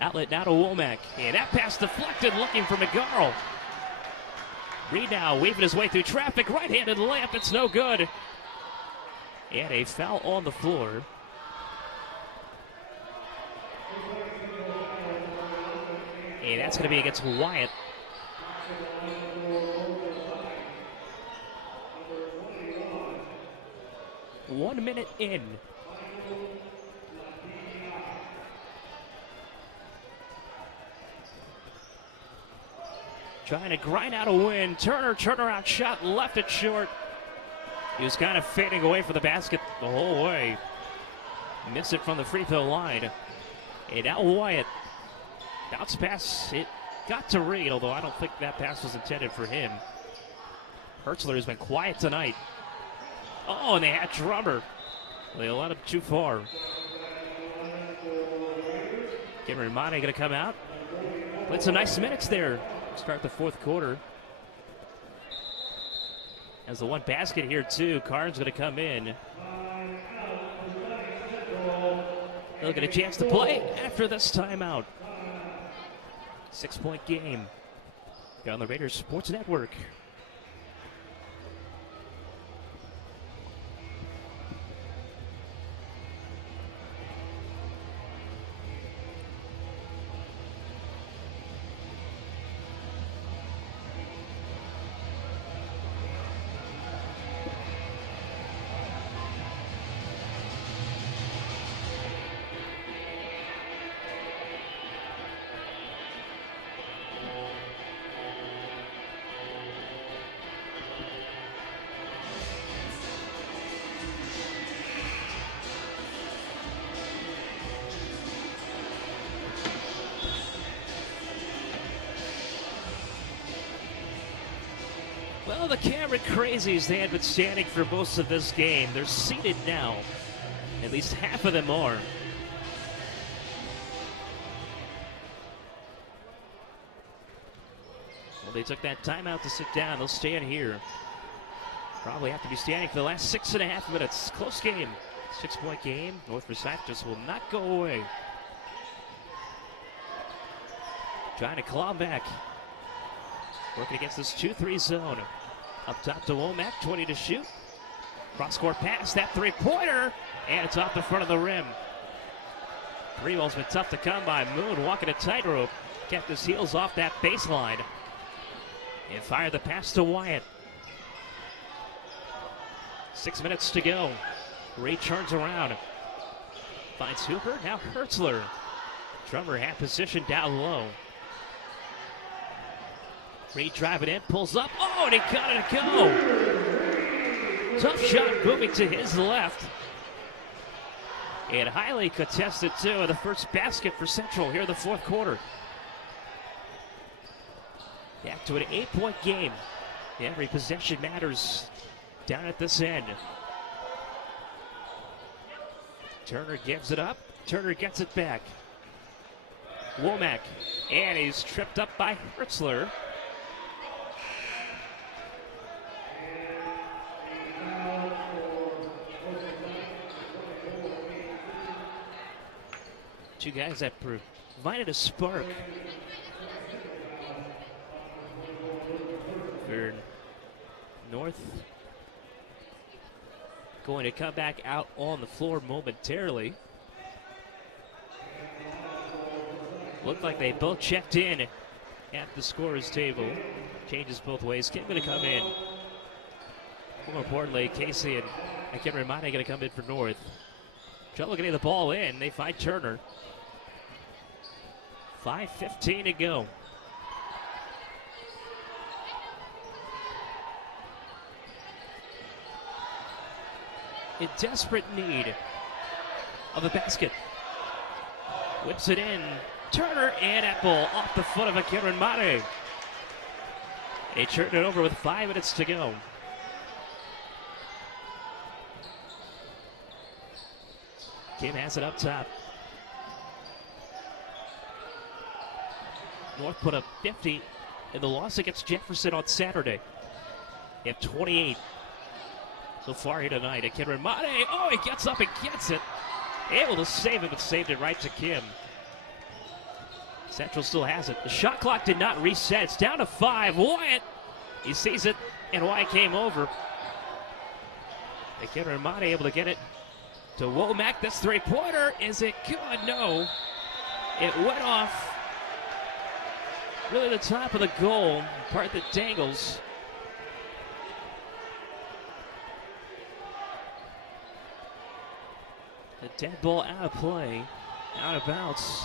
Outlet now to Womack. And that pass deflected, looking for McGarl. Reed now weaving his way through traffic. Right-handed layup, it's no good. And a foul on the floor. And that's going to be against Wyatt. One minute in. Trying to grind out a win. Turner, turnaround shot, left it short. He was kind of fading away from the basket the whole way. Missed it from the free throw line. And now Wyatt. Bounce pass, it got to Reed, although I don't think that pass was intended for him. Hertzler has been quiet tonight. Oh, and they had Drummer. They allowed him too far. Cameron Mane going to come out. Played some nice minutes there. Start the fourth quarter. As the one basket here too. Carnes going to come in. They'll get a chance to play after this timeout. 6-point game here on the Raiders Sports Network. Well, the Cameron Crazies, they had been standing for most of this game. They're seated now. At least half of them are. Well, they took that timeout to sit down. They'll stand here. Probably have to be standing for the last 6.5 minutes. Close game. 6-point game. North Forsyth just will not go away. Trying to claw back. Working against this 2-3 zone. Up top to Womack, 20 to shoot. Cross-court pass, that three-pointer, and it's off the front of the rim. Three-ball's been tough to come by. Moon walking a tightrope. Kept his heels off that baseline. And fired the pass to Wyatt. 6 minutes to go. Ray turns around. Finds Hooper, now Hertzler. Drummer half position down low. Reed driving in, pulls up. Oh, and he got it to go. Tough shot moving to his left. And highly contested, too. The first basket for Central here in the fourth quarter. Back to an 8-point game. Every possession matters down at this end. Turner gives it up. Turner gets it back. Womack. And he's tripped up by Hertzler. Two guys that provided a spark for North. Going to come back out on the floor momentarily. Looked like they both checked in at the scorer's table. Changes both ways. Kim going to come in. More importantly, Casey and Cameron Mate going to come in for North. Trouble getting the ball in. They find Turner. 5:15 to go. In desperate need of a basket. Whips it in. Turner and that ball off the foot of a Cameron Mate. They turned it over with 5 minutes to go. Kim has it up top. North put up 50 in the loss against Jefferson on Saturday. They have 28 so far here tonight. Cameron Mate, oh, he gets up and gets it. Able to save it, but saved it right to Kim. Central still has it. The shot clock did not reset. It's down to 5. Wyatt, he sees it, and Wyatt came over. Cameron Mate able to get it to Womack. This three-pointer, is it good? No. It went off really the top of the goal, part that dangles. The dead ball out of play, out of bounds.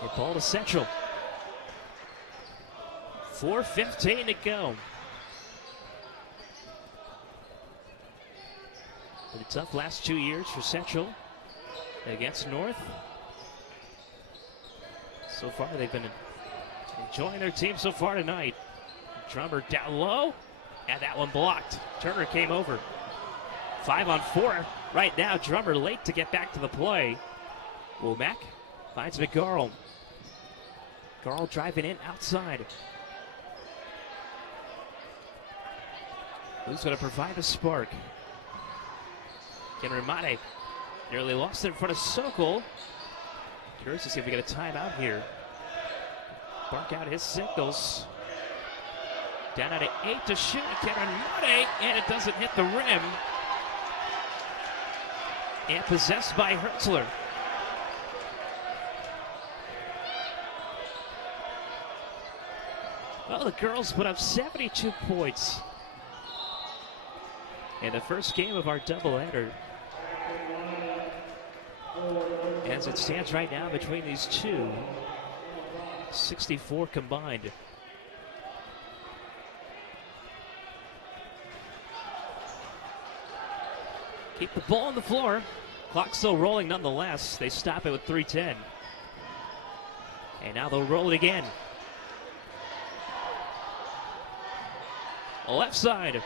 A ball to Central. 4:15 to go. Been a tough last 2 years for Central against North. So far, they've been enjoying their team so far tonight. Drummer down low, and that one blocked. Turner came over. 5 on 4 right now. Drummer late to get back to the play. Womack finds McGarl. Garl driving in outside. Who's going to provide the spark? Cameron Mate nearly lost it in front of Sokol. Curious to see if we get a timeout here. Bark out his signals. Down at 8 to shoot. Cameron Mate, and it doesn't hit the rim. And possessed by Hertzler. Well, the girls put up 72 points in the first game of our doubleheader. As it stands right now between these two, 64 combined. Keep the ball on the floor. Clock still rolling nonetheless. They stop it with 3:10. And now they'll roll it again. Left side.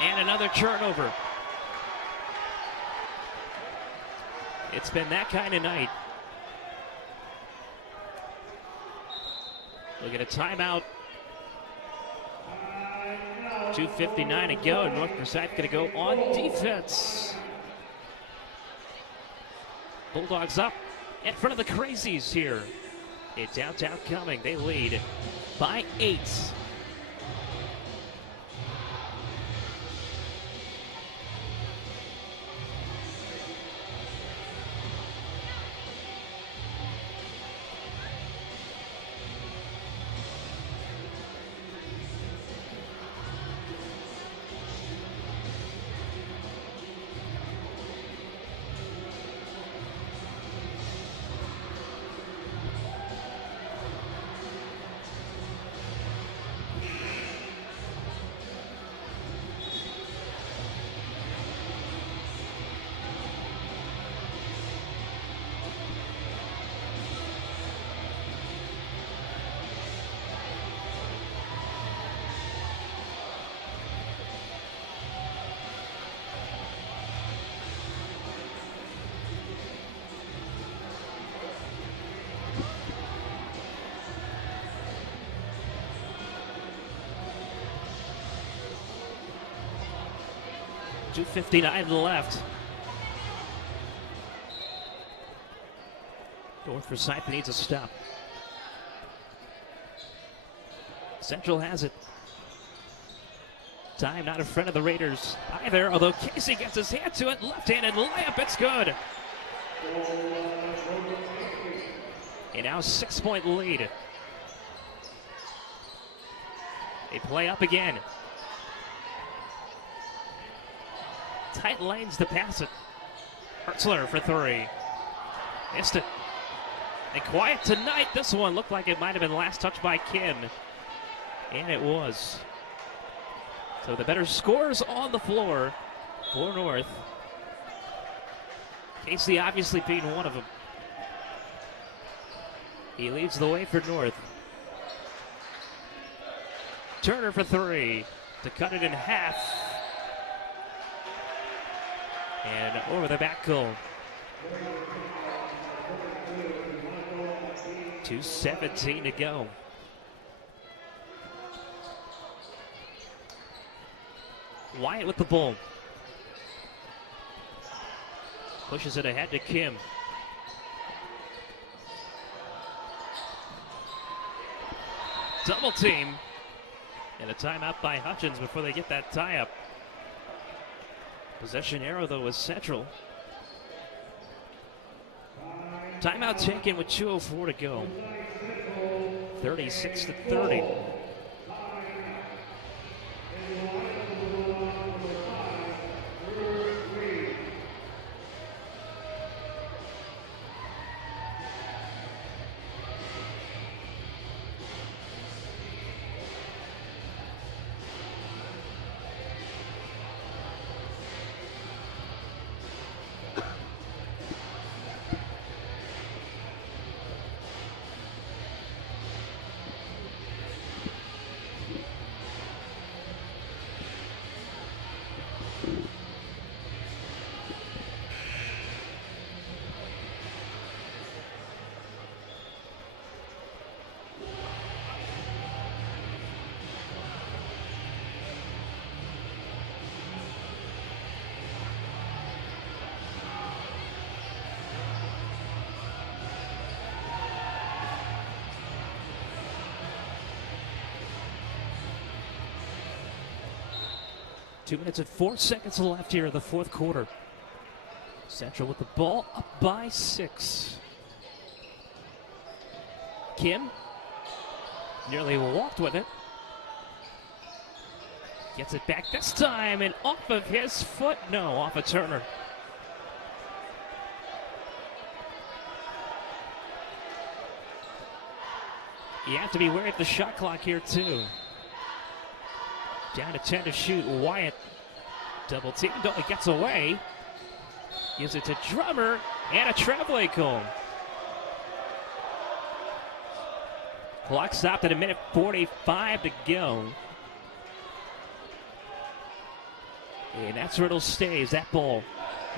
And another turnover. It's been that kind of night. We'll get a timeout. 2:59 to go. North Forsyth going to go on defense. Bulldogs up in front of the Crazies here in downtown Cumming. They lead by 8. .259 left. North Forsyth needs a stop. Central has it. Time not in front of the Raiders either, although Casey gets his hand to it. Left-handed layup, it's good. And now 6-point lead. They play up again. Tight lanes to pass it. Hertzler for 3. Missed it. And quiet tonight. This one looked like it might have been last touched by Kim. And it was. So the better scorers on the floor for North. Casey obviously being one of them. He leads the way for North. Turner for 3 to cut it in half. And over the back goal. 2:17 to go. Wyatt with the ball. Pushes it ahead to Kim. Double team. And a timeout by Hutchins before they get that tie-up. Possession arrow, though, was Central. Timeout taken with 2:04 to go. 36-30. Two minutes and 4 seconds left here in the fourth quarter. Central with the ball up by 6. Kim nearly walked with it. Gets it back this time and off of his foot. No, off of Turner. You have to be wary of the shot clock here too. Down to 10 to shoot. Wyatt double team. Gets away. Gives it to Drummer and a traveling call. Clock stopped at 1:45 to go. And that's where it'll stay, as that ball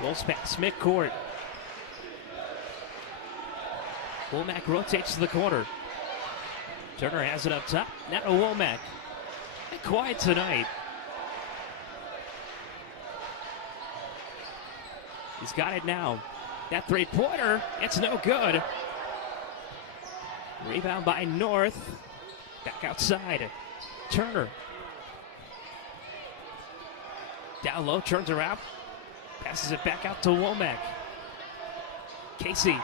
rolls past midcourt. Womack rotates to the corner. Turner has it up top. Now to Womack. And quiet tonight. He's got it now. That three-pointer, it's no good. Rebound by North. Back outside. Turner. Down low, turns around. Passes it back out to Womack. Casey.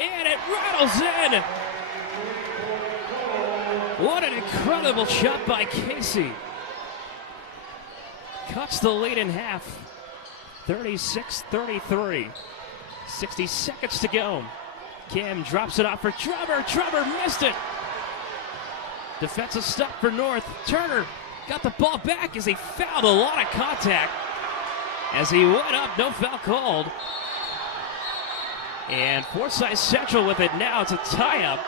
And it rattles in. What an incredible shot by Casey. Cuts the lead in half. 36-33. 60 seconds to go. Kim drops it off for Trevor. Trevor missed it. Defensive stop for North. Turner got the ball back as he fouled. A lot of contact as he went up. No foul called. And Forsyth Central with it now. It's a tie-up.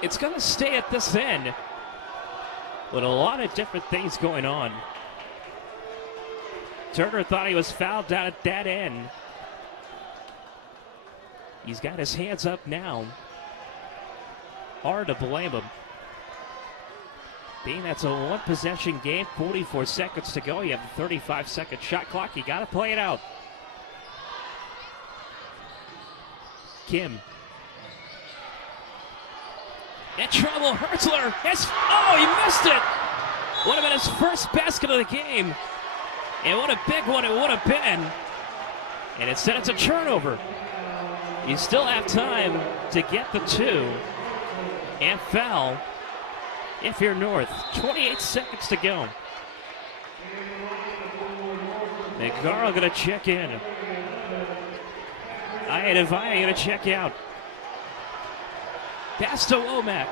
It's going to stay at this end with a lot of different things going on. Turner thought he was fouled down at that end. He's got his hands up now. Hard to blame him. Being that's a one-possession game, 44 seconds to go. You have a 35-second shot clock. You got to play it out. Kim. In trouble, Hertzler. He missed it. Would have been his first basket of the game. And what a big one it would have been. And instead it's a turnover. You still have time to get the two and foul if you're North. 28 seconds to go. McGarl going to check in. Iadavaya going to check out. Pass to Womack.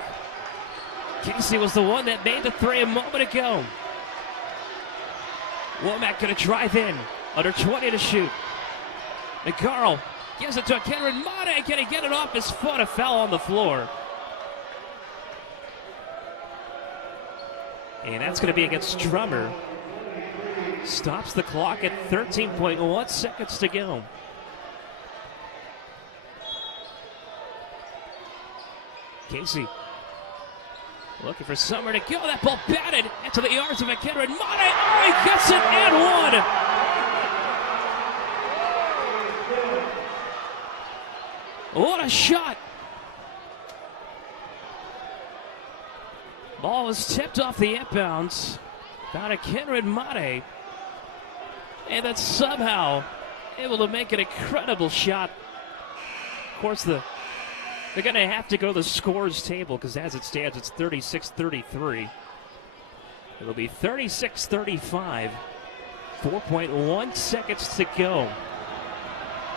Casey was the one that made the three a moment ago. Womack going to drive in. Under 20 to shoot. McGarl gives it to Cameron Mate. Can he get it off his foot? A foul on the floor. And that's going to be against Drummer. Stops the clock at 13.1 seconds to go. Casey looking for somewhere to go. That ball batted into the arms of McKenna. Mate, he gets it and one. What a shot. Ball was tipped off the inbounds. Down to Kenred Mate. And then somehow able to make an incredible shot. Of course, they're going to have to go to the scores table because as it stands, it's 36-33. It'll be 36-35. 4.1 seconds to go.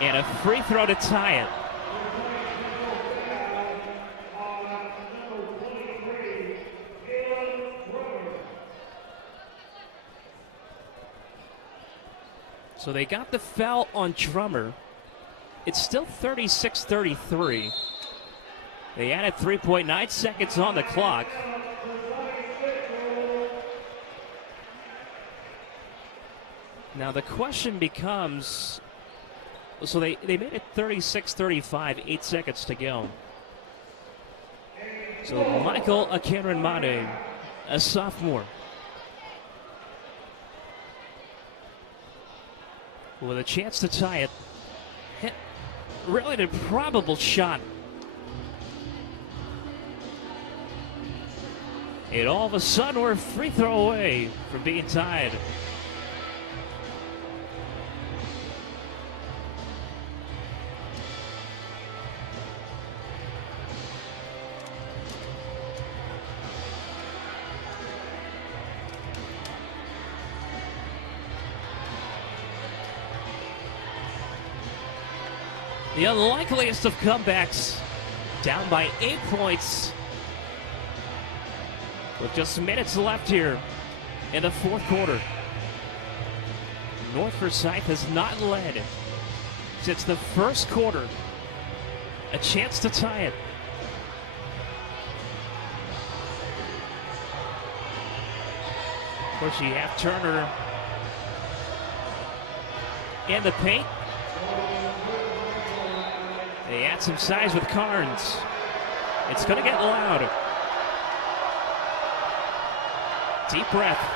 And a free throw to tie it. So they got the foul on Drummer. It's still 36-33. They added 3.9 seconds on the clock. Now the question becomes, so they made it 36-35, 8 seconds to go. So Michael Akenran-Mate, a sophomore, with a chance to tie it. Hit really an improbable shot. And all of a sudden, we're a free throw away from being tied. The unlikeliest of comebacks, down by 8 points. With just minutes left here in the fourth quarter. North Forsyth has not led since the first quarter. A chance to tie it. Of course, you have Turner in the paint. They add some size with Carnes. It's going to get loud. Deep breath.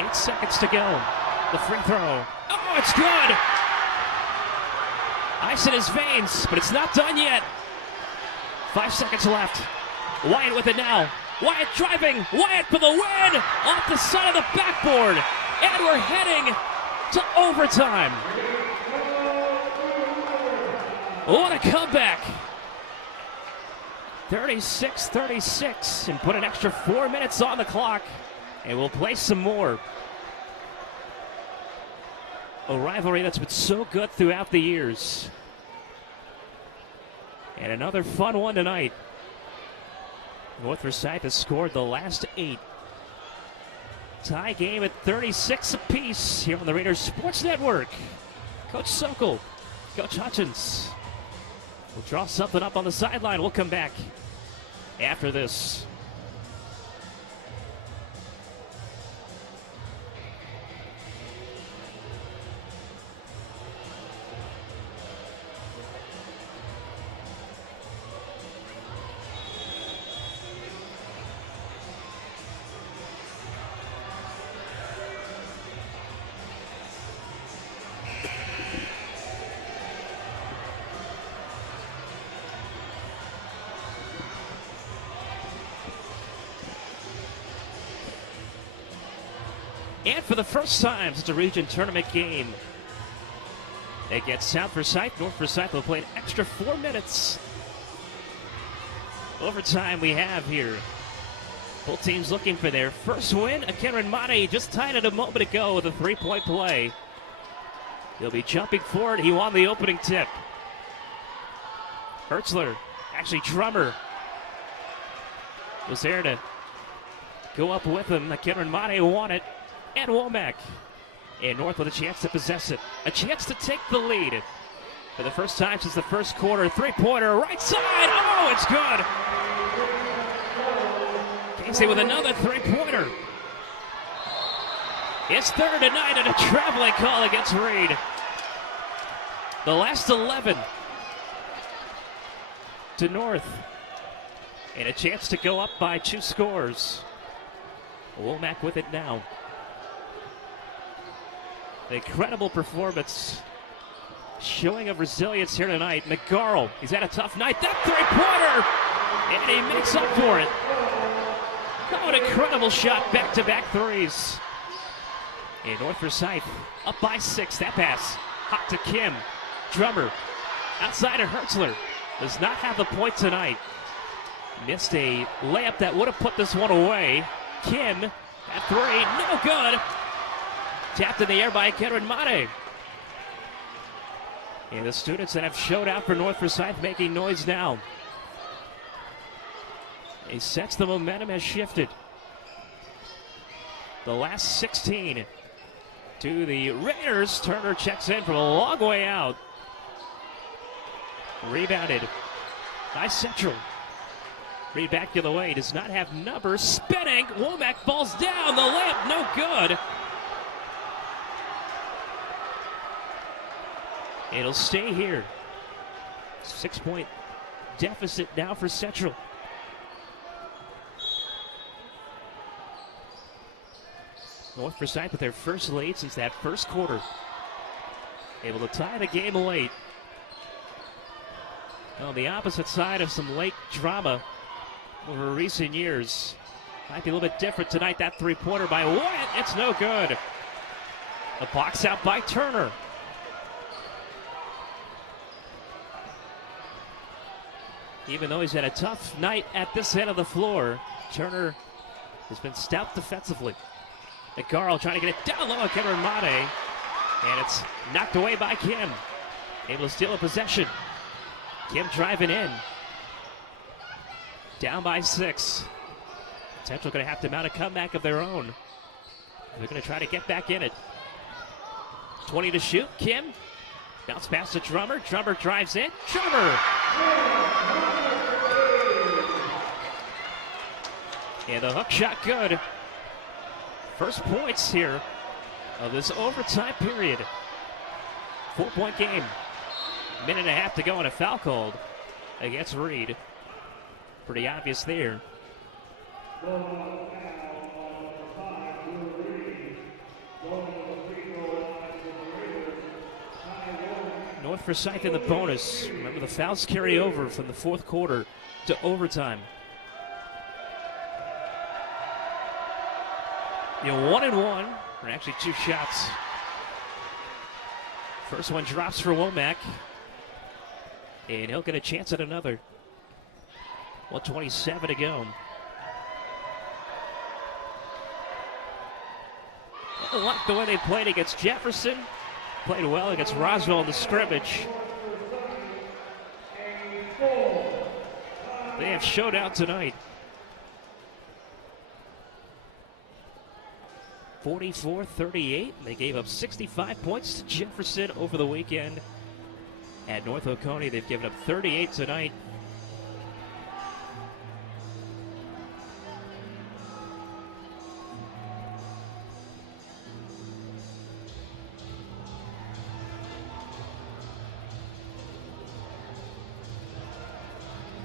8 seconds to go. The free throw. Oh, it's good! Ice in his veins, but it's not done yet. 5 seconds left. Wyatt with it now. Wyatt driving. Wyatt for the win! Off the side of the backboard. And we're heading to overtime. What a comeback. 36-36, and put an extra 4 minutes on the clock. And we'll play some more. A rivalry that's been so good throughout the years. And another fun one tonight. North Forsyth has scored the last 8. Tie game at 36 apiece here on the Raiders Sports Network. Coach Sokol, Coach Hutchins will draw something up on the sideline. We'll come back after this. And for the first time since a region tournament game against South Forsyth, North Forsyth will play an extra 4 minutes. Overtime we have here. Both teams looking for their first win. Akenron Mate just tied it a moment ago with a 3-point play. He'll be jumping forward. He won the opening tip. Hertzler, actually Drummer, was there to go up with him. Akenron Mate won it. And Womack. And North with a chance to possess it. A chance to take the lead. For the first time since the first quarter. 3-pointer, right side. Oh, it's good. Casey with another 3-pointer. It's third tonight and a traveling call against Reed. The last 11 to North. And a chance to go up by 2 scores. Womack with it now. An incredible performance. Showing of resilience here tonight. McGarl, he's had a tough night. That 3-pointer! And he makes up for it. Oh, an incredible shot. Back-to-back threes. And North Forsyth up by 6. That pass. Hot to Kim. Drummer. Outside of Hertzler. Does not have the point tonight. Missed a layup that would have put this one away. Kim at 3. No good. Tapped in the air by Akenron Mate. And the students that have showed out for North Forsyth making noise now. He sets the momentum has shifted. The last 16 to the Raiders. Turner checks in from a long way out. Rebounded by Central. Reed back the other way. Does not have numbers. Spinning. Womack falls down. The layup no good. It'll stay here. 6-point deficit now for Central. North Forsyth with their first lead since that first quarter. Able to tie the game late. On the opposite side of some late drama over recent years. Might be a little bit different tonight. That 3-pointer by Wyatt. It's no good. A box out by Turner. Even though he's had a tough night at this end of the floor, Turner has been stout defensively. McGarl trying to get it down low on Akenron Mate. And it's knocked away by Kim. Able to steal a possession. Kim driving in. Down by 6. Central going to have to mount a comeback of their own. They're going to try to get back in it. 20 to shoot. Kim. Bounce pass to Drummer. Drummer drives in. Drummer! And the hook shot good. First points here of this overtime period. 4-point game. Minute and a half to go and a foul called against Reed. Pretty obvious there. North Forsyth in the bonus. Remember, the fouls carry over from the fourth quarter to overtime. You know, 1 and 1, or actually 2 shots. First one drops for Womack, and he'll get a chance at another. 1:27 to go. I like the way they played against Jefferson. Played well against Roswell in the scrimmage. They have showed out tonight. 44-38. They gave up 65 points to Jefferson over the weekend. At North Oconee, they've given up 38 tonight.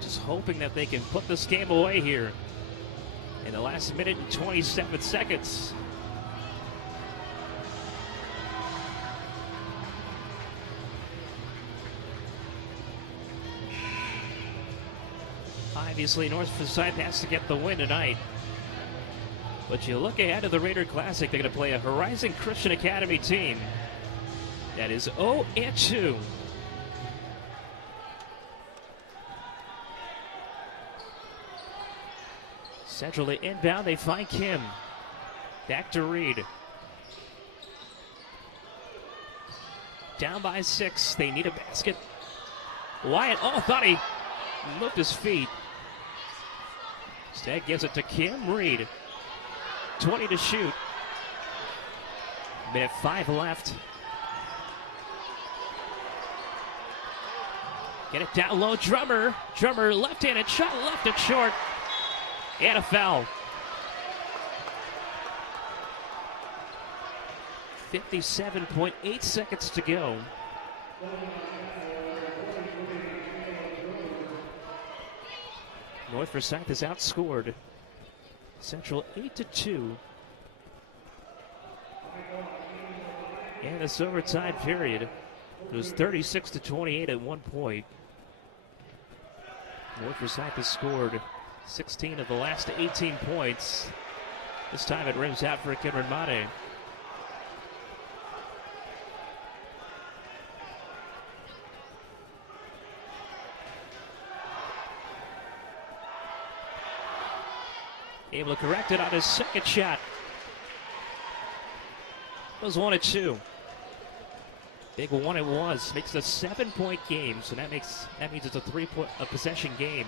Just hoping that they can put this game away here in the last minute and 27 seconds. Obviously, North Forsyth has to get the win tonight. But you look ahead to the Raider Classic, they're going to play a Horizon Christian Academy team that is 0-2. Central to inbound, they find Kim. Back to Reed. Down by 6, they need a basket. Wyatt, thought he moved his feet. Instead gives it to Kim. Reed, 20 to shoot. Minute 5 left. Get it down low, Drummer. Drummer left-handed shot, left it short. And a foul. 57.8 seconds to go. North Forsyth is outscored. Central 8-2. And this overtime period, it was 36-28 at one point. North Forsyth has scored 16 of the last 18 points. This time it rims out for Cameron Mate. Able to correct it on his second shot. It was 1-2. Big one it was. Makes it a 7-point game, so that means it's a 3-point possession game.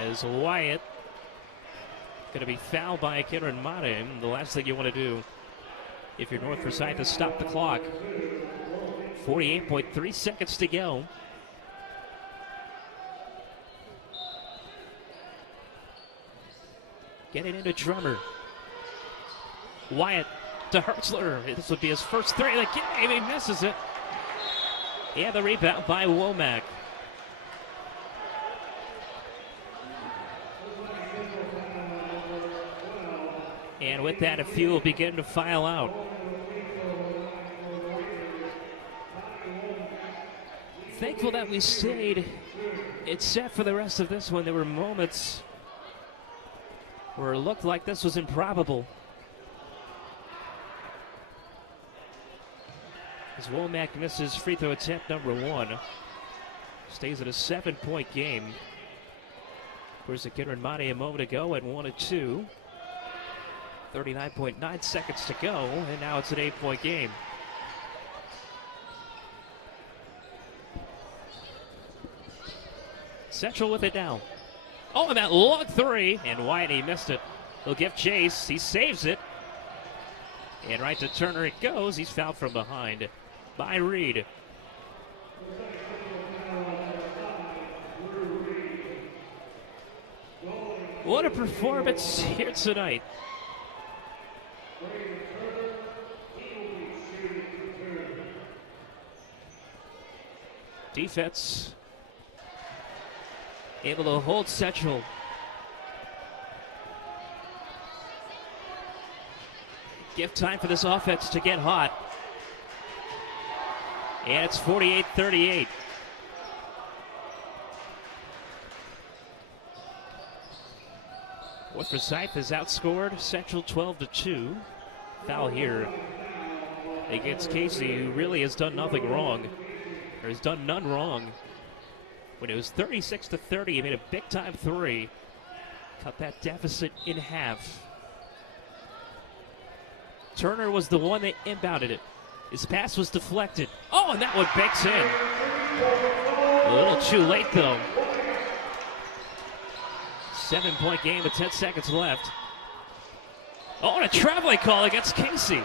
As Wyatt going to be fouled by Cameron Mate. The last thing you want to do if you're North Forsyth is stop the clock. 48.3 seconds to go. Getting into Drummer. Wyatt to Hertzler. This would be his first 3 of the game. He misses it. And the rebound by Womack. And with that, a few will begin to file out. Thankful that we stayed. It's set for the rest of this one. There were moments where it looked like this was improbable. As Womack misses free throw attempt number 1. Stays at a 7-point game. Where's the Cameron Mate a moment ago at 1-2. 39.9 seconds to go, and now it's an 8-point game. Central with it now. Oh, and that long 3, and Wyatt, he missed it. He'll give chase, he saves it. And right to Turner it goes. He's fouled from behind by Reed. What a performance here tonight Defense able to hold Central. Give time for this offense to get hot. And it's 48-38. Forsyth has outscored Central 12-2. Foul here against Casey, who really has done nothing wrong, or has done none wrong. When it was 36-30, he made a big-time three. Cut that deficit in half. Turner was the one that inbounded it. His pass was deflected. Oh, and that one banks in. A little too late, though. 7-point game with 10 seconds left. Oh, and a traveling call against Casey.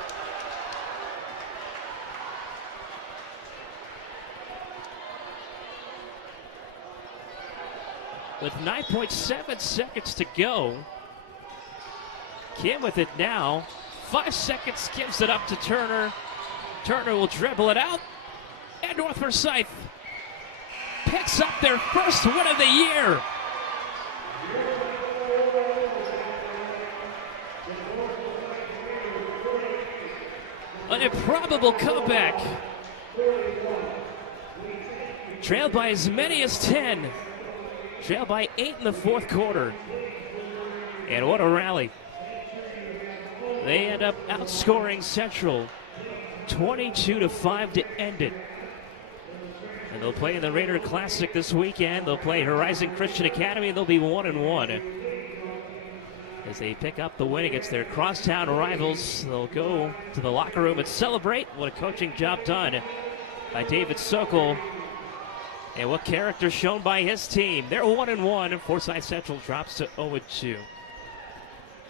With 9.7 seconds to go. Kim with it now. 5 seconds, gives it up to Turner. Turner will dribble it out. And North Forsyth picks up their first win of the year. An improbable comeback. Trailed by as many as 10. Trailed by 8 in the fourth quarter. And what a rally. They end up outscoring Central 22-5 to end it. And they'll play in the Raider Classic this weekend. They'll play Horizon Christian Academy. They'll be 1-1. As they pick up the win against their crosstown rivals, they'll go to the locker room and celebrate. What a coaching job done by David Sokol. And what character shown by his team. They're 1-1. Forsyth Central drops to 0-2.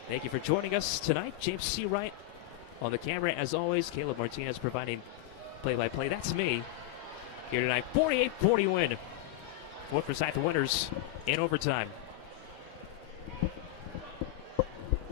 Thank you for joining us tonight. James C. Wright on the camera, as always. Caleb Martinez providing play-by-play. That's me here tonight. 48-40 win. Forsyth winners in overtime.